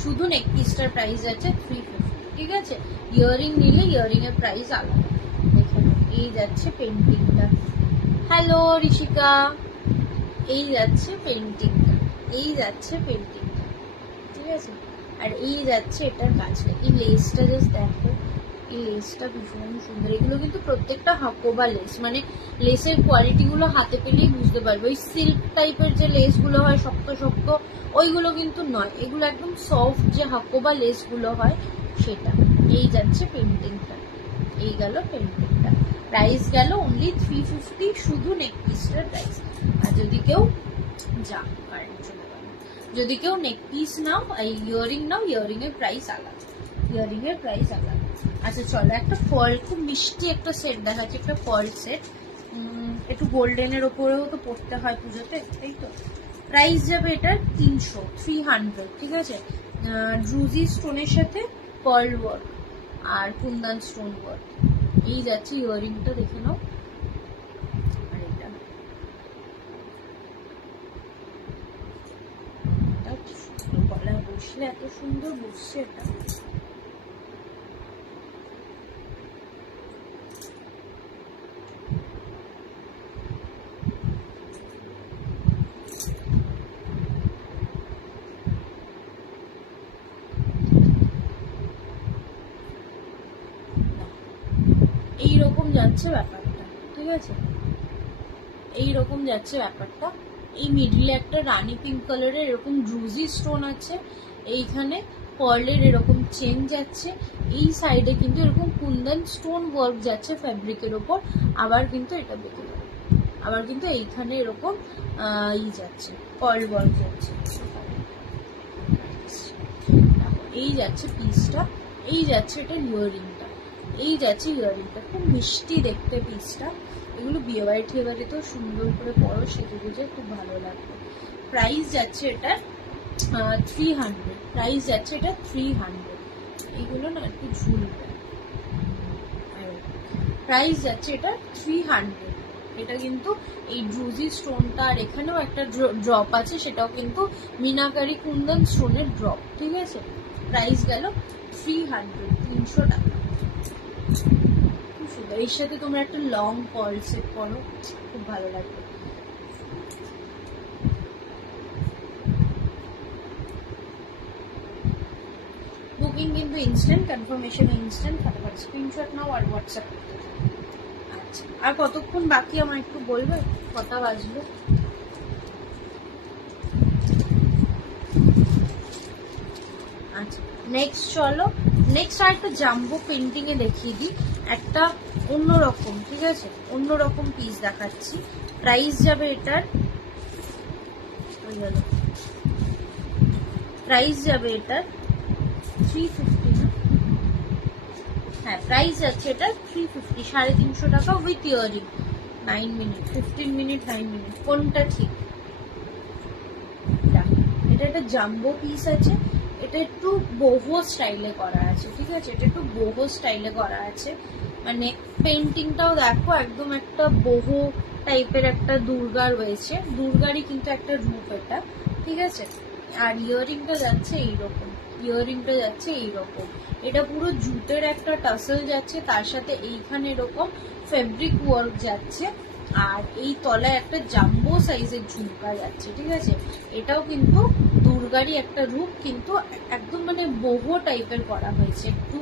শুধু নেক পিসটার প্রাইস আছে 350, ঠিক আছে। ইয়ারিং নিলে ইয়ারিং এর প্রাইস আলাদা। দেখুন এই যাচ্ছে পেন্টিংটা, হ্যালো ঋষিকা, এই যাচ্ছে পেন্টিংটা, ঠিক আছে। আর এই যাচ্ছে এটার কাছে, এই লেসটা জাস্ট দেখো, এই লেসটা ভীষণ সুন্দর। এগুলো কিন্তু প্রত্যেকটা হাকোবা লেস, মানে লেসের কোয়ালিটি গুলো হাতে পেলেই বুঝতে পারবে। ওই সিল্ক টাইপের যে লেস গুলো হয় শক্ত শক্ত, ওইগুলো কিন্তু নয়, এগুলো একদম সফট যে হাকোবা লেস গুলো হয় সেটা। এই যাচ্ছে পেন্টিংটা, এই গেল পেন্টিংটা। প্রাইস গেল অনলি 350, শুধু নেক পিসটার প্রাইস। আর যদি কেউ যদি কেউ নেক পিস নাও, ইয়ারিং নাও, ইয়ারিং এর প্রাইস আলাদা, আচ্ছা চলো একটা ফল, খুব মিষ্টি একটা সেট দেখাচ্ছে, একটা ফল সেট, একটু গোল্ডেনের ওপরেও তো পড়তে হয় পুজোতে, তাই তো। প্রাইস যাবে এটার 300, ঠিক আছে। ড্রুজি স্টোনের সাথে পার্ল ওয়ার্ক আর কুন্দন স্টোন ওয়ার্ক। এই যাচ্ছে ইয়ারিংটা, দেখে নাও। আর এটা গলায় বসলে এত সুন্দর বসছে এটা। এইরকম যাচ্ছে ব্যাপারটা, ঠিক আছে। এইরকম যাচ্ছে ব্যাপারটা। এই মিডলে একটা রানী পিঙ্ক কালারের এরকম ড্রুজি স্টোন আছে, এইখানে পার্লের এরকম চেন যাচ্ছে, এই সাইডে কিন্তু এরকম কুন্দন স্টোন ওয়ার্ক যাচ্ছে ফ্যাব্রিকের ওপর। আবার কিন্তু এটা বেঁকে যাবে, আবার কিন্তু এইখানে এরকম যাচ্ছে পার্ল ওয়ার্ক যাচ্ছে। এই যাচ্ছে পিসটা, এই যাচ্ছে এটা ইয়ারিংটা। এই যাচ্ছে ইয়াররিংটা, খুব মিষ্টি দেখতে পিসটা। এগুলো বিয়ে বাড়ি ঠিয়ে বাড়িতেও সুন্দর করে পরো, সেজে গুজে খুব ভালো লাগবে। প্রাইস যাচ্ছে এটা 300, প্রাইস যাচ্ছে এটা 300। এইগুলো না একটু ঝুলবে। প্রাইস যাচ্ছে এটা 300। এটা কিন্তু এই ড্রুজি স্টোনটা, আর এখানেও একটা ড্রপ আছে, সেটাও কিন্তু মিনাকারি কুন্দন স্টোনের ড্রপ, ঠিক আছে। প্রাইস গেল 300, 300 টাকা। খুব সুন্দর। এর সাথে তোমরা একটা লং পার্ল সেট করো, খুব ভালো লাগবে। বুকিং কিন্তু ইনস্ট্যান্ট, কনফার্মেশন ইনস্ট্যান্ট, ফটাফট স্ক্রিনশট নাও আর হোয়াটসঅ্যাপ করতে থাকো। আচ্ছা, আর কতক্ষণ বাকি আমার একটু বলবে, কটা বাজলো? আচ্ছা, নেক্সট চলো, নেক্সট আর একটা জাম্বো পেন্টিং এ দেখিয়ে দিই, একটা অন্যরকম, ঠিক আছে, অন্যরকম পিস দেখাচ্ছি। প্রাইস যাবে এটার, প্রাইস যাবে এটার 350 না? হ্যাঁ, প্রাইস যাচ্ছে এটা 350, 350 টাকা with earring. 9 minute, 15 minute, 9 minute, কোনটা ঠিক? এটা একটা জাম্বো পিস আছে, এটা একটু বহু স্টাইলে করা আছে, ঠিক আছে, এটা একটু বহু স্টাইলে করা আছে। মানে পেন্টিংটাও দেখো, একদম একটা বহু টাইপের একটা দুর্গা রয়েছে, দুর্গারই কিন্তু একটা রূপ এটা, ঠিক আছে। আর ইয়ারিংটা যাচ্ছে এইরকম, ইয়ারিংটা যাচ্ছে এইরকম, এটা পুরো জুটের একটা টাসেল যাচ্ছে, তার সাথে এইখানে এরকম ফেব্রিক ওয়ার্ক যাচ্ছে, আর এই তলায় একটা জাম্বো সাইজের ঝুমকা যাচ্ছে, ঠিক আছে। এটাও কিন্তু দুর্গারই একটা রূপ, কিন্তু একদম মানে বহু টাইপের করা হয়েছে, একটু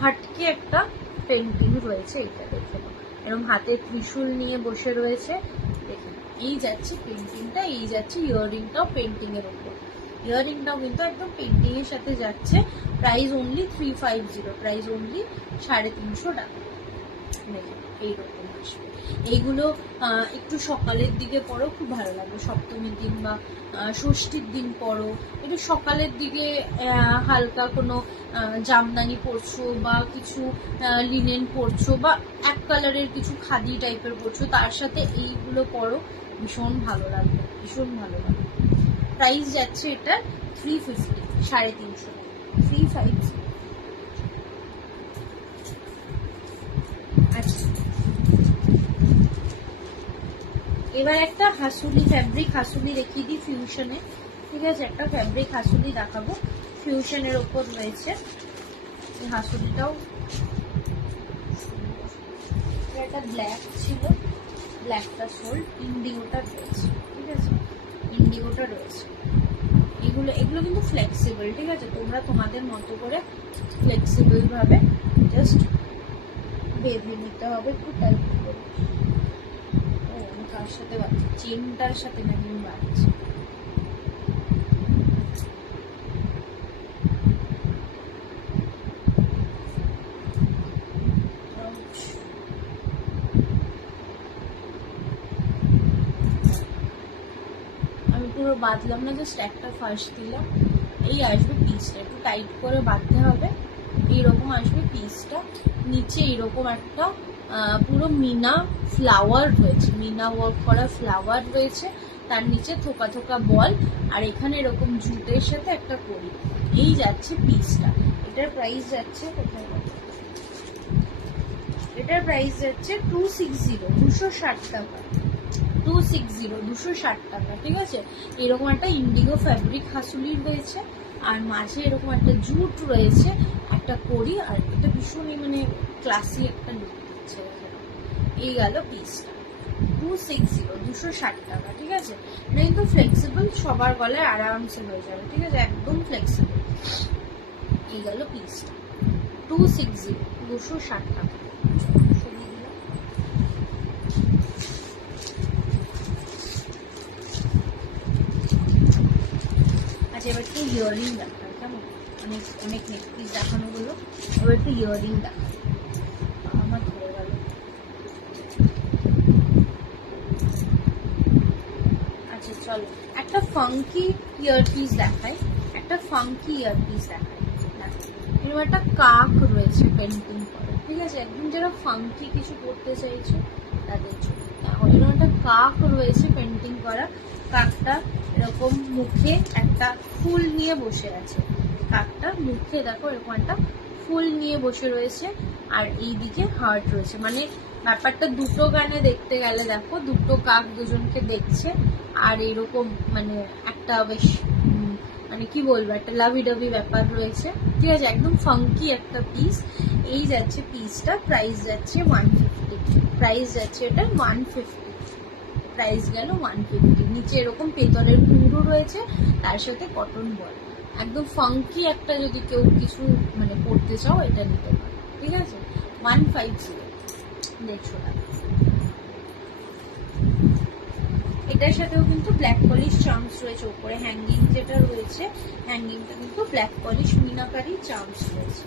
হাটকে একটা পেন্টিং রয়েছে। এটা দেখে এরকম হাতে ত্রিশূল নিয়ে বসে রয়েছে, দেখুন এই যাচ্ছে পেন্টিংটা, এই যাচ্ছে ইয়াররিংটাও পেন্টিং এর উপর, ইয়াররিংটাও কিন্তু একদম পেন্টিং এর সাথে যাচ্ছে। প্রাইস অনলি 350, প্রাইস অনলি 350 টাকা। দেখুন এইরকম আসবে। এইগুলো একটু সকালের দিকে পরো, খুব ভালো লাগবে। সপ্তমীর দিন বা ষষ্ঠীর দিন পরো, একটু সকালের দিকে হালকা কোনো জামদানি পরছো বা কিছু লিনেন পরছো বা এক কালারের কিছু খাদি টাইপের পরছো, তার সাথে এইগুলো পরো, ভীষণ ভালো লাগবে, ভীষণ ভালো লাগবে। প্রাইস যাচ্ছে এটা 350, 350, 350। আচ্ছা, এবার একটা হাসুলি, ফ্যাব্রিক হাসুলি দেখিয়ে দিই ফিউশনে, ঠিক আছে, একটা ফ্যাব্রিক হাসুলি দেখাবো, ফিউশনের ওপর রয়েছে। এই হাসুলিটাও একটা ব্ল্যাক ছিল, ব্ল্যাকটা সোল্ড, ইন্ডিগোটা রয়েছে, ঠিক আছে, ইন্ডিগোটা রয়েছে। এগুলো এগুলো কিন্তু ফ্লেক্সিবল, ঠিক আছে, তোমরা তোমাদের মতো করে ফ্লেক্সিবল ভাবে জাস্ট বেঁধে নিতে হবে, একটু টাইট করে। তার সাথে চেনটার সাথে নাকি বাড়ছে। আমি পুরো বাঁধলাম না, জাস্ট একটা ফার্স্ট দিলাম। এই আসবে পিসটা, একটু টাইট করে বাঁধতে হবে। এইরকম আসবে পিসটা, নিচে এইরকম একটা পুরো মিনা ফ্লাওয়ার রয়েছে, মিনা ওয়ার্ক করা ফ্লাওয়ার রয়েছে, তার নিচে থোকা থোকা বল, আর এখানে এরকম জুটের সাথে একটা করি। এই যাচ্ছে পিসটা। এটার প্রাইস যাচ্ছে কোথায়, এটার প্রাইস যাচ্ছে 260, 260 টাকা, 260, 260 টাকা, ঠিক আছে। এরকম একটা ইন্ডিগো ফ্যাব্রিক হাসুলির রয়েছে, আর মাঝে এরকম একটা জুট রয়েছে, একটা করি, আর এটা ভীষণই মানে ক্লাসি একটা লুক দিচ্ছে। এই গেল পিসটা 260, 260 টাকা, ঠিক আছে। এটা কিন্তু ফ্লেক্সিবল, সবার গলায় আরামসে হয়ে যাবে, ঠিক আছে, একদম ফ্লেক্সিবল। এই গেল পিসটা 260, 260 টাকা। আচ্ছা, এবার একটু ইয়াররিং দেখায়, কেমন, অনেক অনেক নেক পিস দেখানো হলো, এবার একটু ইয়াররিং দেখা। আমার ধরে গেল। আচ্ছা চলো, একটা ফাঙ্কি ইয়ার পিস দেখাই, একটা ফাঙ্কি ইয়ার পিস দেখাই। এরকম একটা কাক রয়েছে পেন্টিং করে, ঠিক আছে, একদম যারা ফাঙ্কি কিছু করতে চাইছো তাদের জন্য। এখন এরকম একটা কাক রয়েছে পেন্টিং করা, কাকটা এরকম মুখে একটা ফুল নিয়ে বসে আছে, কাকটা মুখে দেখো এরকম একটা ফুল নিয়ে বসে রয়েছে, আর এইদিকে হার্ট রয়েছে। মানে ব্যাপারটা দুটো গানে দেখতে গেলে দেখো দুটো কাক দুজনকে দেখছে, আর এরকম মানে একটা বেশ মানে কি বলবো একটা লাভি ডাভি ব্যাপার রয়েছে। ঠিক আছে, একদম ফাঙ্কি একটা পিস। এই যাচ্ছে পিসটা, প্রাইস যাচ্ছে 150, প্রাইস যাচ্ছে এটা 150, প্রাইস গেল 150। নিচে এরকম পেতলের কুঁড়ো রয়েছে, তার সাথে কটন বল, একদম ফাঙ্কি একটা যদি কেউ কিছু মানে পড়তে চাও এটা নিতে পারো। ঠিক আছে, 150, 150 টাকা। এটার সাথেও কিন্তু ব্ল্যাক পলিশ চার্মস রয়েছে, উপরে হ্যাঙ্গিং যেটা রয়েছে হ্যাঙ্গিংটা কিন্তু ব্ল্যাক পলিশ মিনাকারি চার্মস রয়েছে।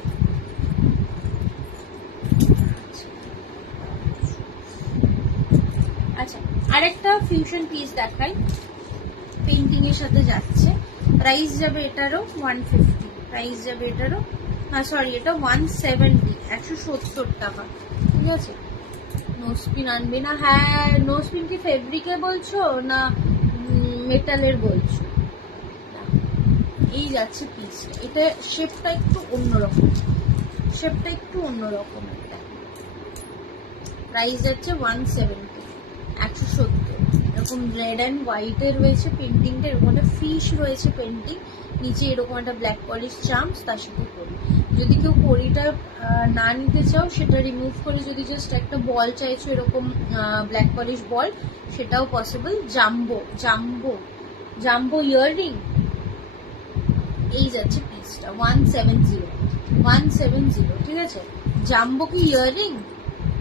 আচ্ছা, আরেকটা ফিউশন পিস দেখাই, পেন্টিং এর সাথে যাচ্ছে, প্রাইস যাবে এটারও 150, প্রাইস যাবে এটারও সরি এটা 170, 170 টাকা। ঠিক আছে, নোস্পিন আনবে না? হ্যাঁ, নোস্পিন কি ফেব্রিকে বলছো না মেটালের বলছো? এই যাচ্ছে পিসটা, এটা শেপটা একটু অন্যরকম, শেপটা একটু অন্যরকম। এটা প্রাইস যাচ্ছে 170, 170। এরকম রেড অ্যান্ড হোয়াইটের রয়েছে পেন্টিংটা, এরকম একটা ফিশ রয়েছে পেন্টিং, নিচে এরকম একটা ব্ল্যাক পলিশ চার্মস, তার সাথে করি। যদি কেউ কড়িটা না নিতে চাও সেটা রিমুভ করে যদি জাস্ট একটা বল চাইছো এরকম ব্ল্যাক পলিশ বল, সেটাও possible. Jumbo jumbo jumbo earring, এই যাচ্ছে পিসটা 170, 170। ঠিক আছে, জাম্বো কি ইয়াররিং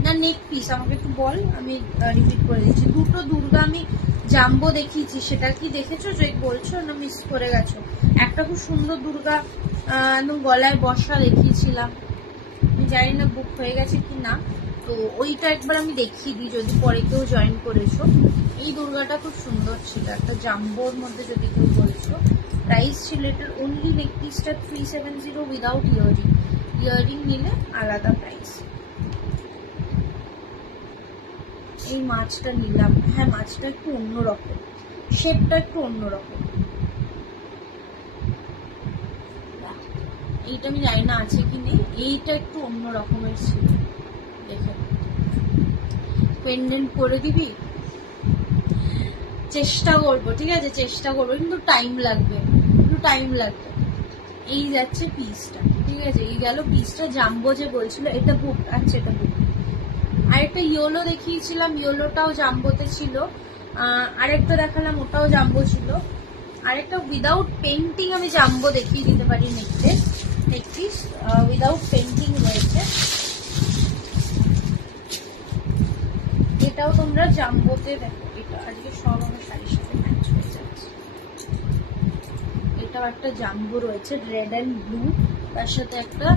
না নেক পিস আমাকে একটু বল, আমি রিপিট করে দিচ্ছি। দুটো দুর্গা আমি জাম্বো দেখিয়েছি, সেটা কি দেখেছো যে বলছো না মিস করে গেছো? একটা খুব সুন্দর দুর্গা গলায় বসা দেখিয়েছিলাম, আমি জানি না বুক হয়ে গেছে কি না, তো ওইটা একবার আমি দেখিয়ে দিই যদি পরে কেউ জয়েন করেছো। এই দুর্গাটা খুব সুন্দর ছিল, একটা জাম্বোর মধ্যে যদি কেউ বলেছো। প্রাইস ছিল এটার অনলি নেক পিসটা 370 উইদাউট ইয়ারিং, ইয়ারিং নিলে আলাদা প্রাইস। এই মাছটা নিলাম, হ্যাঁ মাছটা একটু অন্যরকম, শেপটা একটু অন্যরকম। এইটা আমি জানি না আছে কি নেই, এইটা একটু অন্য রকমের ছিল, দেখে পেন্ডেন্ট করে দিবি, চেষ্টা করবো। ঠিক আছে, চেষ্টা করবো, কিন্তু টাইম লাগবে, একটু টাইম লাগবে। এই যাচ্ছে পিসটা। ঠিক আছে, এই গেল পিসটা। জাম্বো যে বলছিল এটা বুক, আচ্ছা এটা বুক। আরেকটা ইয়োলো দেখিয়েছিলাম, ইয়োলোটাও জাম্বোতে ছিল। আরেকটা দেখালাম, ওটাও জাম্বো ছিল। আরেকটা উইদাউট পেন্টিং আমি জাম্বো দেখিয়ে দিতে পারি, নেকলেস, নেকপিস উইদাউট পেন্টিং রয়েছে, এটাও তোমরা জাম্বোতে দেখো। এটা আজকে সব আমার শাড়ির সাথে ম্যাচ হয়ে যাচ্ছে। এটাও একটা জাম্বো রয়েছে, রেড অ্যান্ড ব্লু, তার সাথে একটা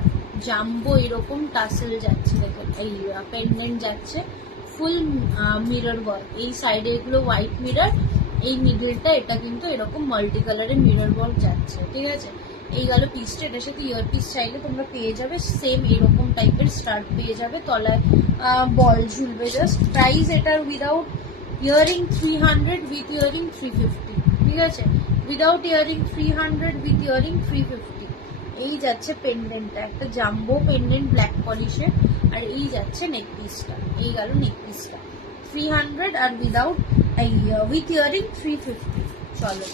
জাম্বো এরকম টাসেল যাচ্ছে, দেখো এই পেন্ডেন্ট যাচ্ছে, ফুল মিরর ওয়ার্ক। এই সাইডে এগুলো হোয়াইট মিরর, এই মিডলটা এটা কিন্তু এরকম মাল্টি কালারের মিরর ওয়ার্ক যাচ্ছে। ঠিক আছে, এই গেল পিসটা। এটার সাথে ইয়ার পিস চাইলে তোমরা পেয়ে যাবে, সেম এরকম টাইপের স্টার্ট পেয়ে যাবে, তলায় বল ঝুলবে জাস্ট। প্রাইস এটার উইদাউট ইয়ারিং 300, উইথ ইয়ারিং 350। ঠিক আছে, উইদাউট ইয়ারিং 300, উইথ ইয়ারিং 350। এই যাচ্ছে পেন্ডেন্টটা, একটা জাম্বো পেন্ডেন্ট ব্ল্যাক পলিশের, আর এই যাচ্ছে নেক পিসটা। এই গেল নেক পিসটা 300, আর উইদাউট উইথ ইয়ারিং 350। চলো,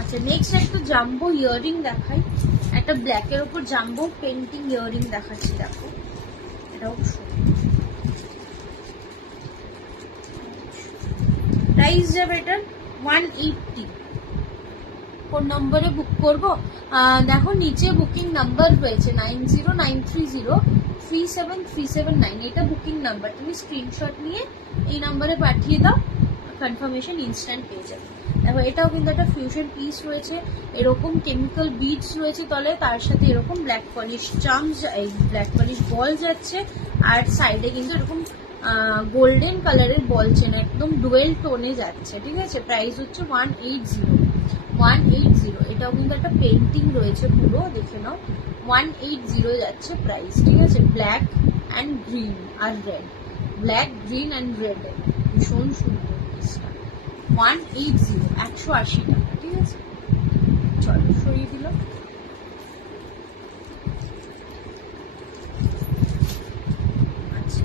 আচ্ছা নেক্সট একটা জাম্বো ইয়ারিং দেখাই, একটা ব্ল্যাকের উপর জাম্বো পেন্টিং ইয়ারিং দেখাচ্ছি, দেখো এটাও প্রাইস যাবে এটার 180। কোন নম্বরে বুক করবো? দেখো নিচে বুকিং নাম্বার রয়েছে 9093037379, এটা বুকিং নাম্বার। তুমি স্ক্রিনশট নিয়ে এই নাম্বারে পাঠিয়ে দাও, কনফার্মেশন ইনস্ট্যান্ট পেয়ে যাবে। দেখো এটাও কিন্তু একটা ফিউশন পিস রয়েছে, এরকম কেমিক্যাল বিডস রয়েছে তলে, তার সাথে এরকম ব্ল্যাক পলিশ চার্মস, এই ব্ল্যাক পলিশ বল যাচ্ছে, আর সাইডে কিন্তু এরকম গোল্ডেন কালারের বল চেন, একদম ডুয়েল টোনে যাচ্ছে। ঠিক আছে, প্রাইস হচ্ছে 180। 180, এটাও কিন্তু একটা পেন্টিং রয়েছে পুরো, দেখে নাও। 180 যাচ্ছে প্রাইস, ঠিক আছে। ব্ল্যাক অ্যান্ড গ্রিন আর red, black green and red, ভীষণ সুন্দর পিসটা। 180, 180 টাকা, ঠিক আছে। চলো সরিয়ে দিল। আচ্ছা,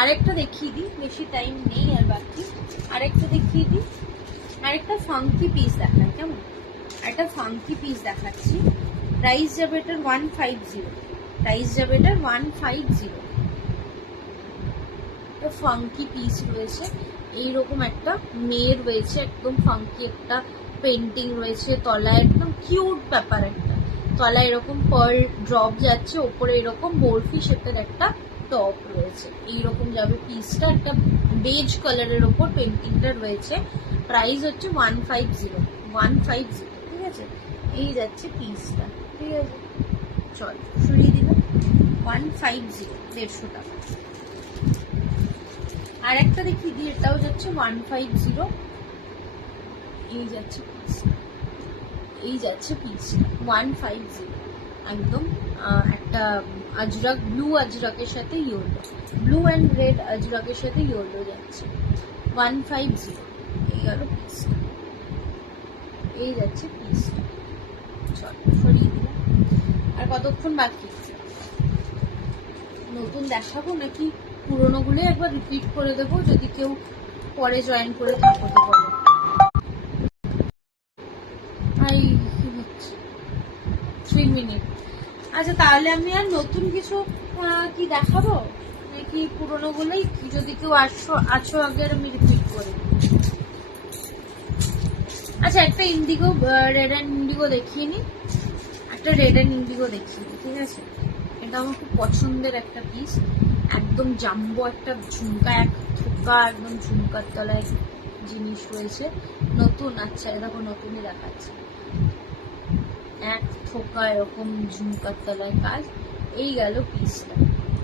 আরেকটা দেখিয়ে দিই, বেশি টাইম নেই আর বাকি। আরেকটা দেখিয়ে দিই, আরেকটা ফাঙ্কি পিস দেখায়, কেমন? একটা ফাঙ্কি পিস দেখাচ্ছি। প্রাইস যাবে এটার 150, প্রাইস যাবে এটার 150। ফাঙ্কি পিস রয়েছে, এইরকম একটা মেয়ের রয়েছে, একদম ফাঙ্কি একটা পেন্টিং রয়েছে, তলায় একদম কিউট ব্যাপার একটা, তলায় এরকম পার্ল ড্রপ যাচ্ছে, ওপরে এরকম বরফি শেপের একটা টপ রয়েছে, এইরকম যাবে পিসটা। একটা বেজ কালারের ওপর পেন্টিংটা রয়েছে। প্রাইস হচ্ছে 150, 150, ঠিক আছে। এই যাচ্ছে পিসটা, ঠিক আছে। চল সরিয়ে দিলাম। 150, 150 টাকা। আর একটা দেখি দিই, এটাও যাচ্ছে 150। এই যাচ্ছে পিসটা, এই যাচ্ছে পিসটা 150, একদম একটা আজরাক, ব্লু আজরাকের সাথে ইয়েলো, ব্লু অ্যান্ড রেড আজরাকের সাথে ইয়েলো যাচ্ছে। 150, এই গেল পিসটা, এই যাচ্ছে পিসটা। চল সরিয়ে দিলাম। আর কতক্ষণ বাকি? নতুন দেখাবো নাকি পুরোনোগুলো একবার রিপিট করে দেবো, যদি কেউ পরে জয়েন করে থাকতে পারে। 3 মিনিট। আচ্ছা, তাহলে আমি আর নতুন কিছু কি দেখাবো নাকি পুরোনোগুলোই, যদি কেউ আছো আগের আমি রিপিট করি। আচ্ছা, একটা ইন্ডিগো, রেড অ্যান্ড ইন্ডিগো দেখিয়ে নি, একটা রেড অ্যান্ড ইন্ডিগো দেখিয়ে নি, ঠিক আছে। এটা আমার খুব পছন্দের একটা পিস, একদম জাম্বো একটা ঝুমকা, এক থোকা একদম ঝুমকার তলায় জিনিস রয়েছে, নতুন। আচ্ছা, দেখো নতুনই দেখাচ্ছে, এক থোকা এরকম ঝুমকার তলায় কাজ। এই গেল পিসটা,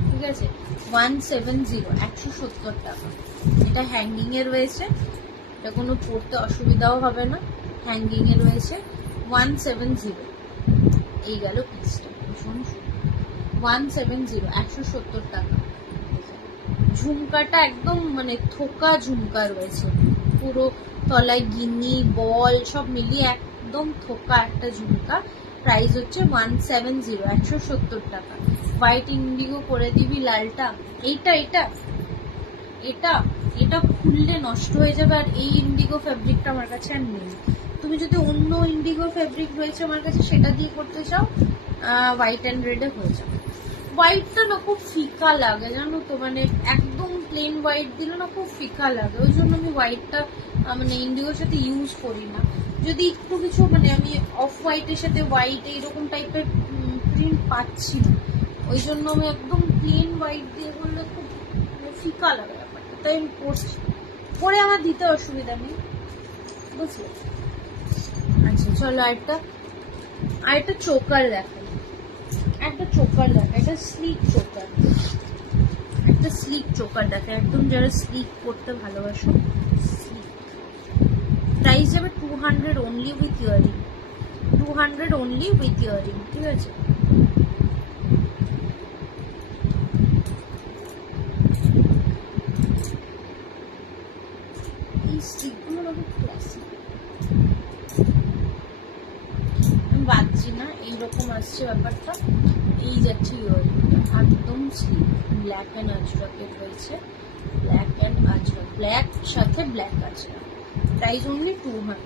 ঠিক আছে। 170, 170 টাকা। এটা হ্যাঙ্গিং এ রয়েছে, এটা কোনো পরতে অসুবিধাও হবে না, হ্যাঙ্গিং এ রয়েছে। 170, এই গেল পিসটা, ভীষণ সুন্দর। 170, 170 টাকা। ঝুমকাটা একদম মানে থোকা ঝুমকা রয়েছে, পুরো তলায় গিনি বল সব মিলিয়ে একদম থোকা একটা ঝুমকা। প্রাইস হচ্ছে 170, 170 টাকা। হোয়াইট ইন্ডিগো করে দিবি, লালটা। এইটা এটা এটা এটা খুললে নষ্ট হয়ে যাবে, আর এই ইন্ডিগো ফ্যাব্রিকটা আমার কাছে আর নেই। তুমি যদি অন্য ইন্ডিগো ফ্যাব্রিক রয়েছে আমার কাছে, সেটা দিয়ে করতে চাও, হোয়াইট অ্যান্ড রেডে হয়ে যাবে। হোয়াইটটা না খুব ফিকা লাগে, জানো তো, মানে একদম প্লেন হোয়াইট দিলে না খুব ফিকা লাগে, ওই জন্য আমি হোয়াইটটা মানে ইন্ডিগোর সাথে ইউজ করি না। যদি একটু কিছু মানে আমি অফ হোয়াইটের সাথে হোয়াইট এইরকম টাইপের প্রিন্ট পাচ্ছি না, ওই জন্য আমি একদম প্লেন হোয়াইট দিয়ে করলে খুব ফিকা লাগে ব্যাপারটা, তাই আমি করছি, করে আমার দিতে অসুবিধা নেই, বুঝলে। আচ্ছা চলো, আরেকটা চোকার দেখো, একটা চোকার দেখা, এটা স্লিক চোকার, একটা স্লিক চোকার দেখা, একদম যারা স্লিক করতে ভালোবাসো, স্লিক। প্রাইস যাবে 200 only with earring, 200 only with earring, ঠিক আছে। এই স্লিকগুলো খুব ক্লাসিক, আমি বাদছি না, এইরকম আসছে ব্যাপারটা। এই যাচ্ছে ইয়ারিংটা, একদম স্লিক, ব্ল্যাক অ্যান্ড আজরাকের রয়েছে, ব্ল্যাক অ্যান্ড আজরাক, ব্ল্যাক সাথে ব্ল্যাক আছে। প্রাইস অনলি 200,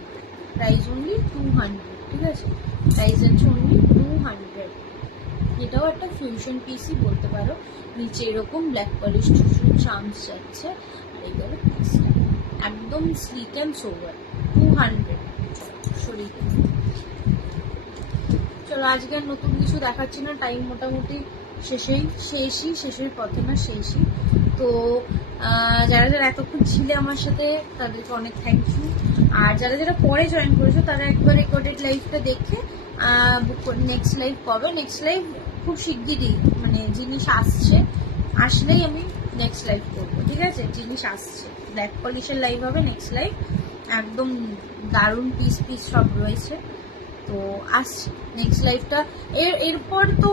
প্রাইস অনলি 200, ঠিক আছে। প্রাইস আছে অনলি 200। এটাও একটা ফিউশন পিসই বলতে পারো, নিচে এরকম ব্ল্যাক পলিশ চামচ যাচ্ছে, আর এই গেল পিসটা, একদম স্লিক অ্যান্ড সোবার। 200, সরিয়ে দেবো। চলো, আজকে আর নতুন কিছু দেখাচ্ছি না, টাইম মোটামুটি শেষের পথে না, শেষই তো। যারা যারা এতক্ষণ ছিলে আমার সাথে, তাদেরকে অনেক থ্যাংক ইউ। আর যারা যারা পরে জয়েন করেছো, তারা একবার রেকর্ডেড লাইভটা দেখে নেক্সট লাইভ কবে, নেক্সট লাইভ খুব শিগগিরই, মানে জিনিস আসলেই আমি নেক্সট লাইভ করবো, ঠিক আছে? জিনিস আসছে, ব্ল্যাক পলিশের লাইভ হবে নেক্সট লাইভ, একদম দারুণ পিস পিস সব রয়েছে। তো আসছে নেক্সট লাইভটা। এরপর তো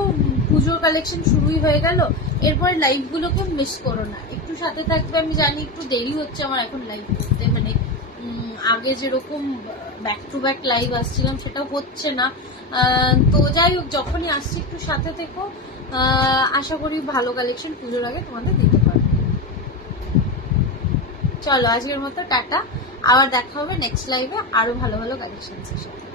পুজোর কালেকশন শুরুই হয়ে গেল, এরপর লাইভগুলোকে মিস করো না, একটু সাথে থাকবে। আমি জানি একটু দেরি হচ্ছে আমার এখন লাইভ করতে, মানে আগে যেরকম ব্যাক টু ব্যাক লাইভ আসছিলাম সেটাও হচ্ছে না। তো যাই হোক, যখনই আসছি একটু সাথে থেকো। আশা করি ভালো কালেকশন পুজোর আগে তোমাদের দিতে পারবো। চলো আজকের মতো টাটা, আবার দেখা হবে নেক্সট লাইভে আরো ভালো ভালো কালেকশনসের সাথে।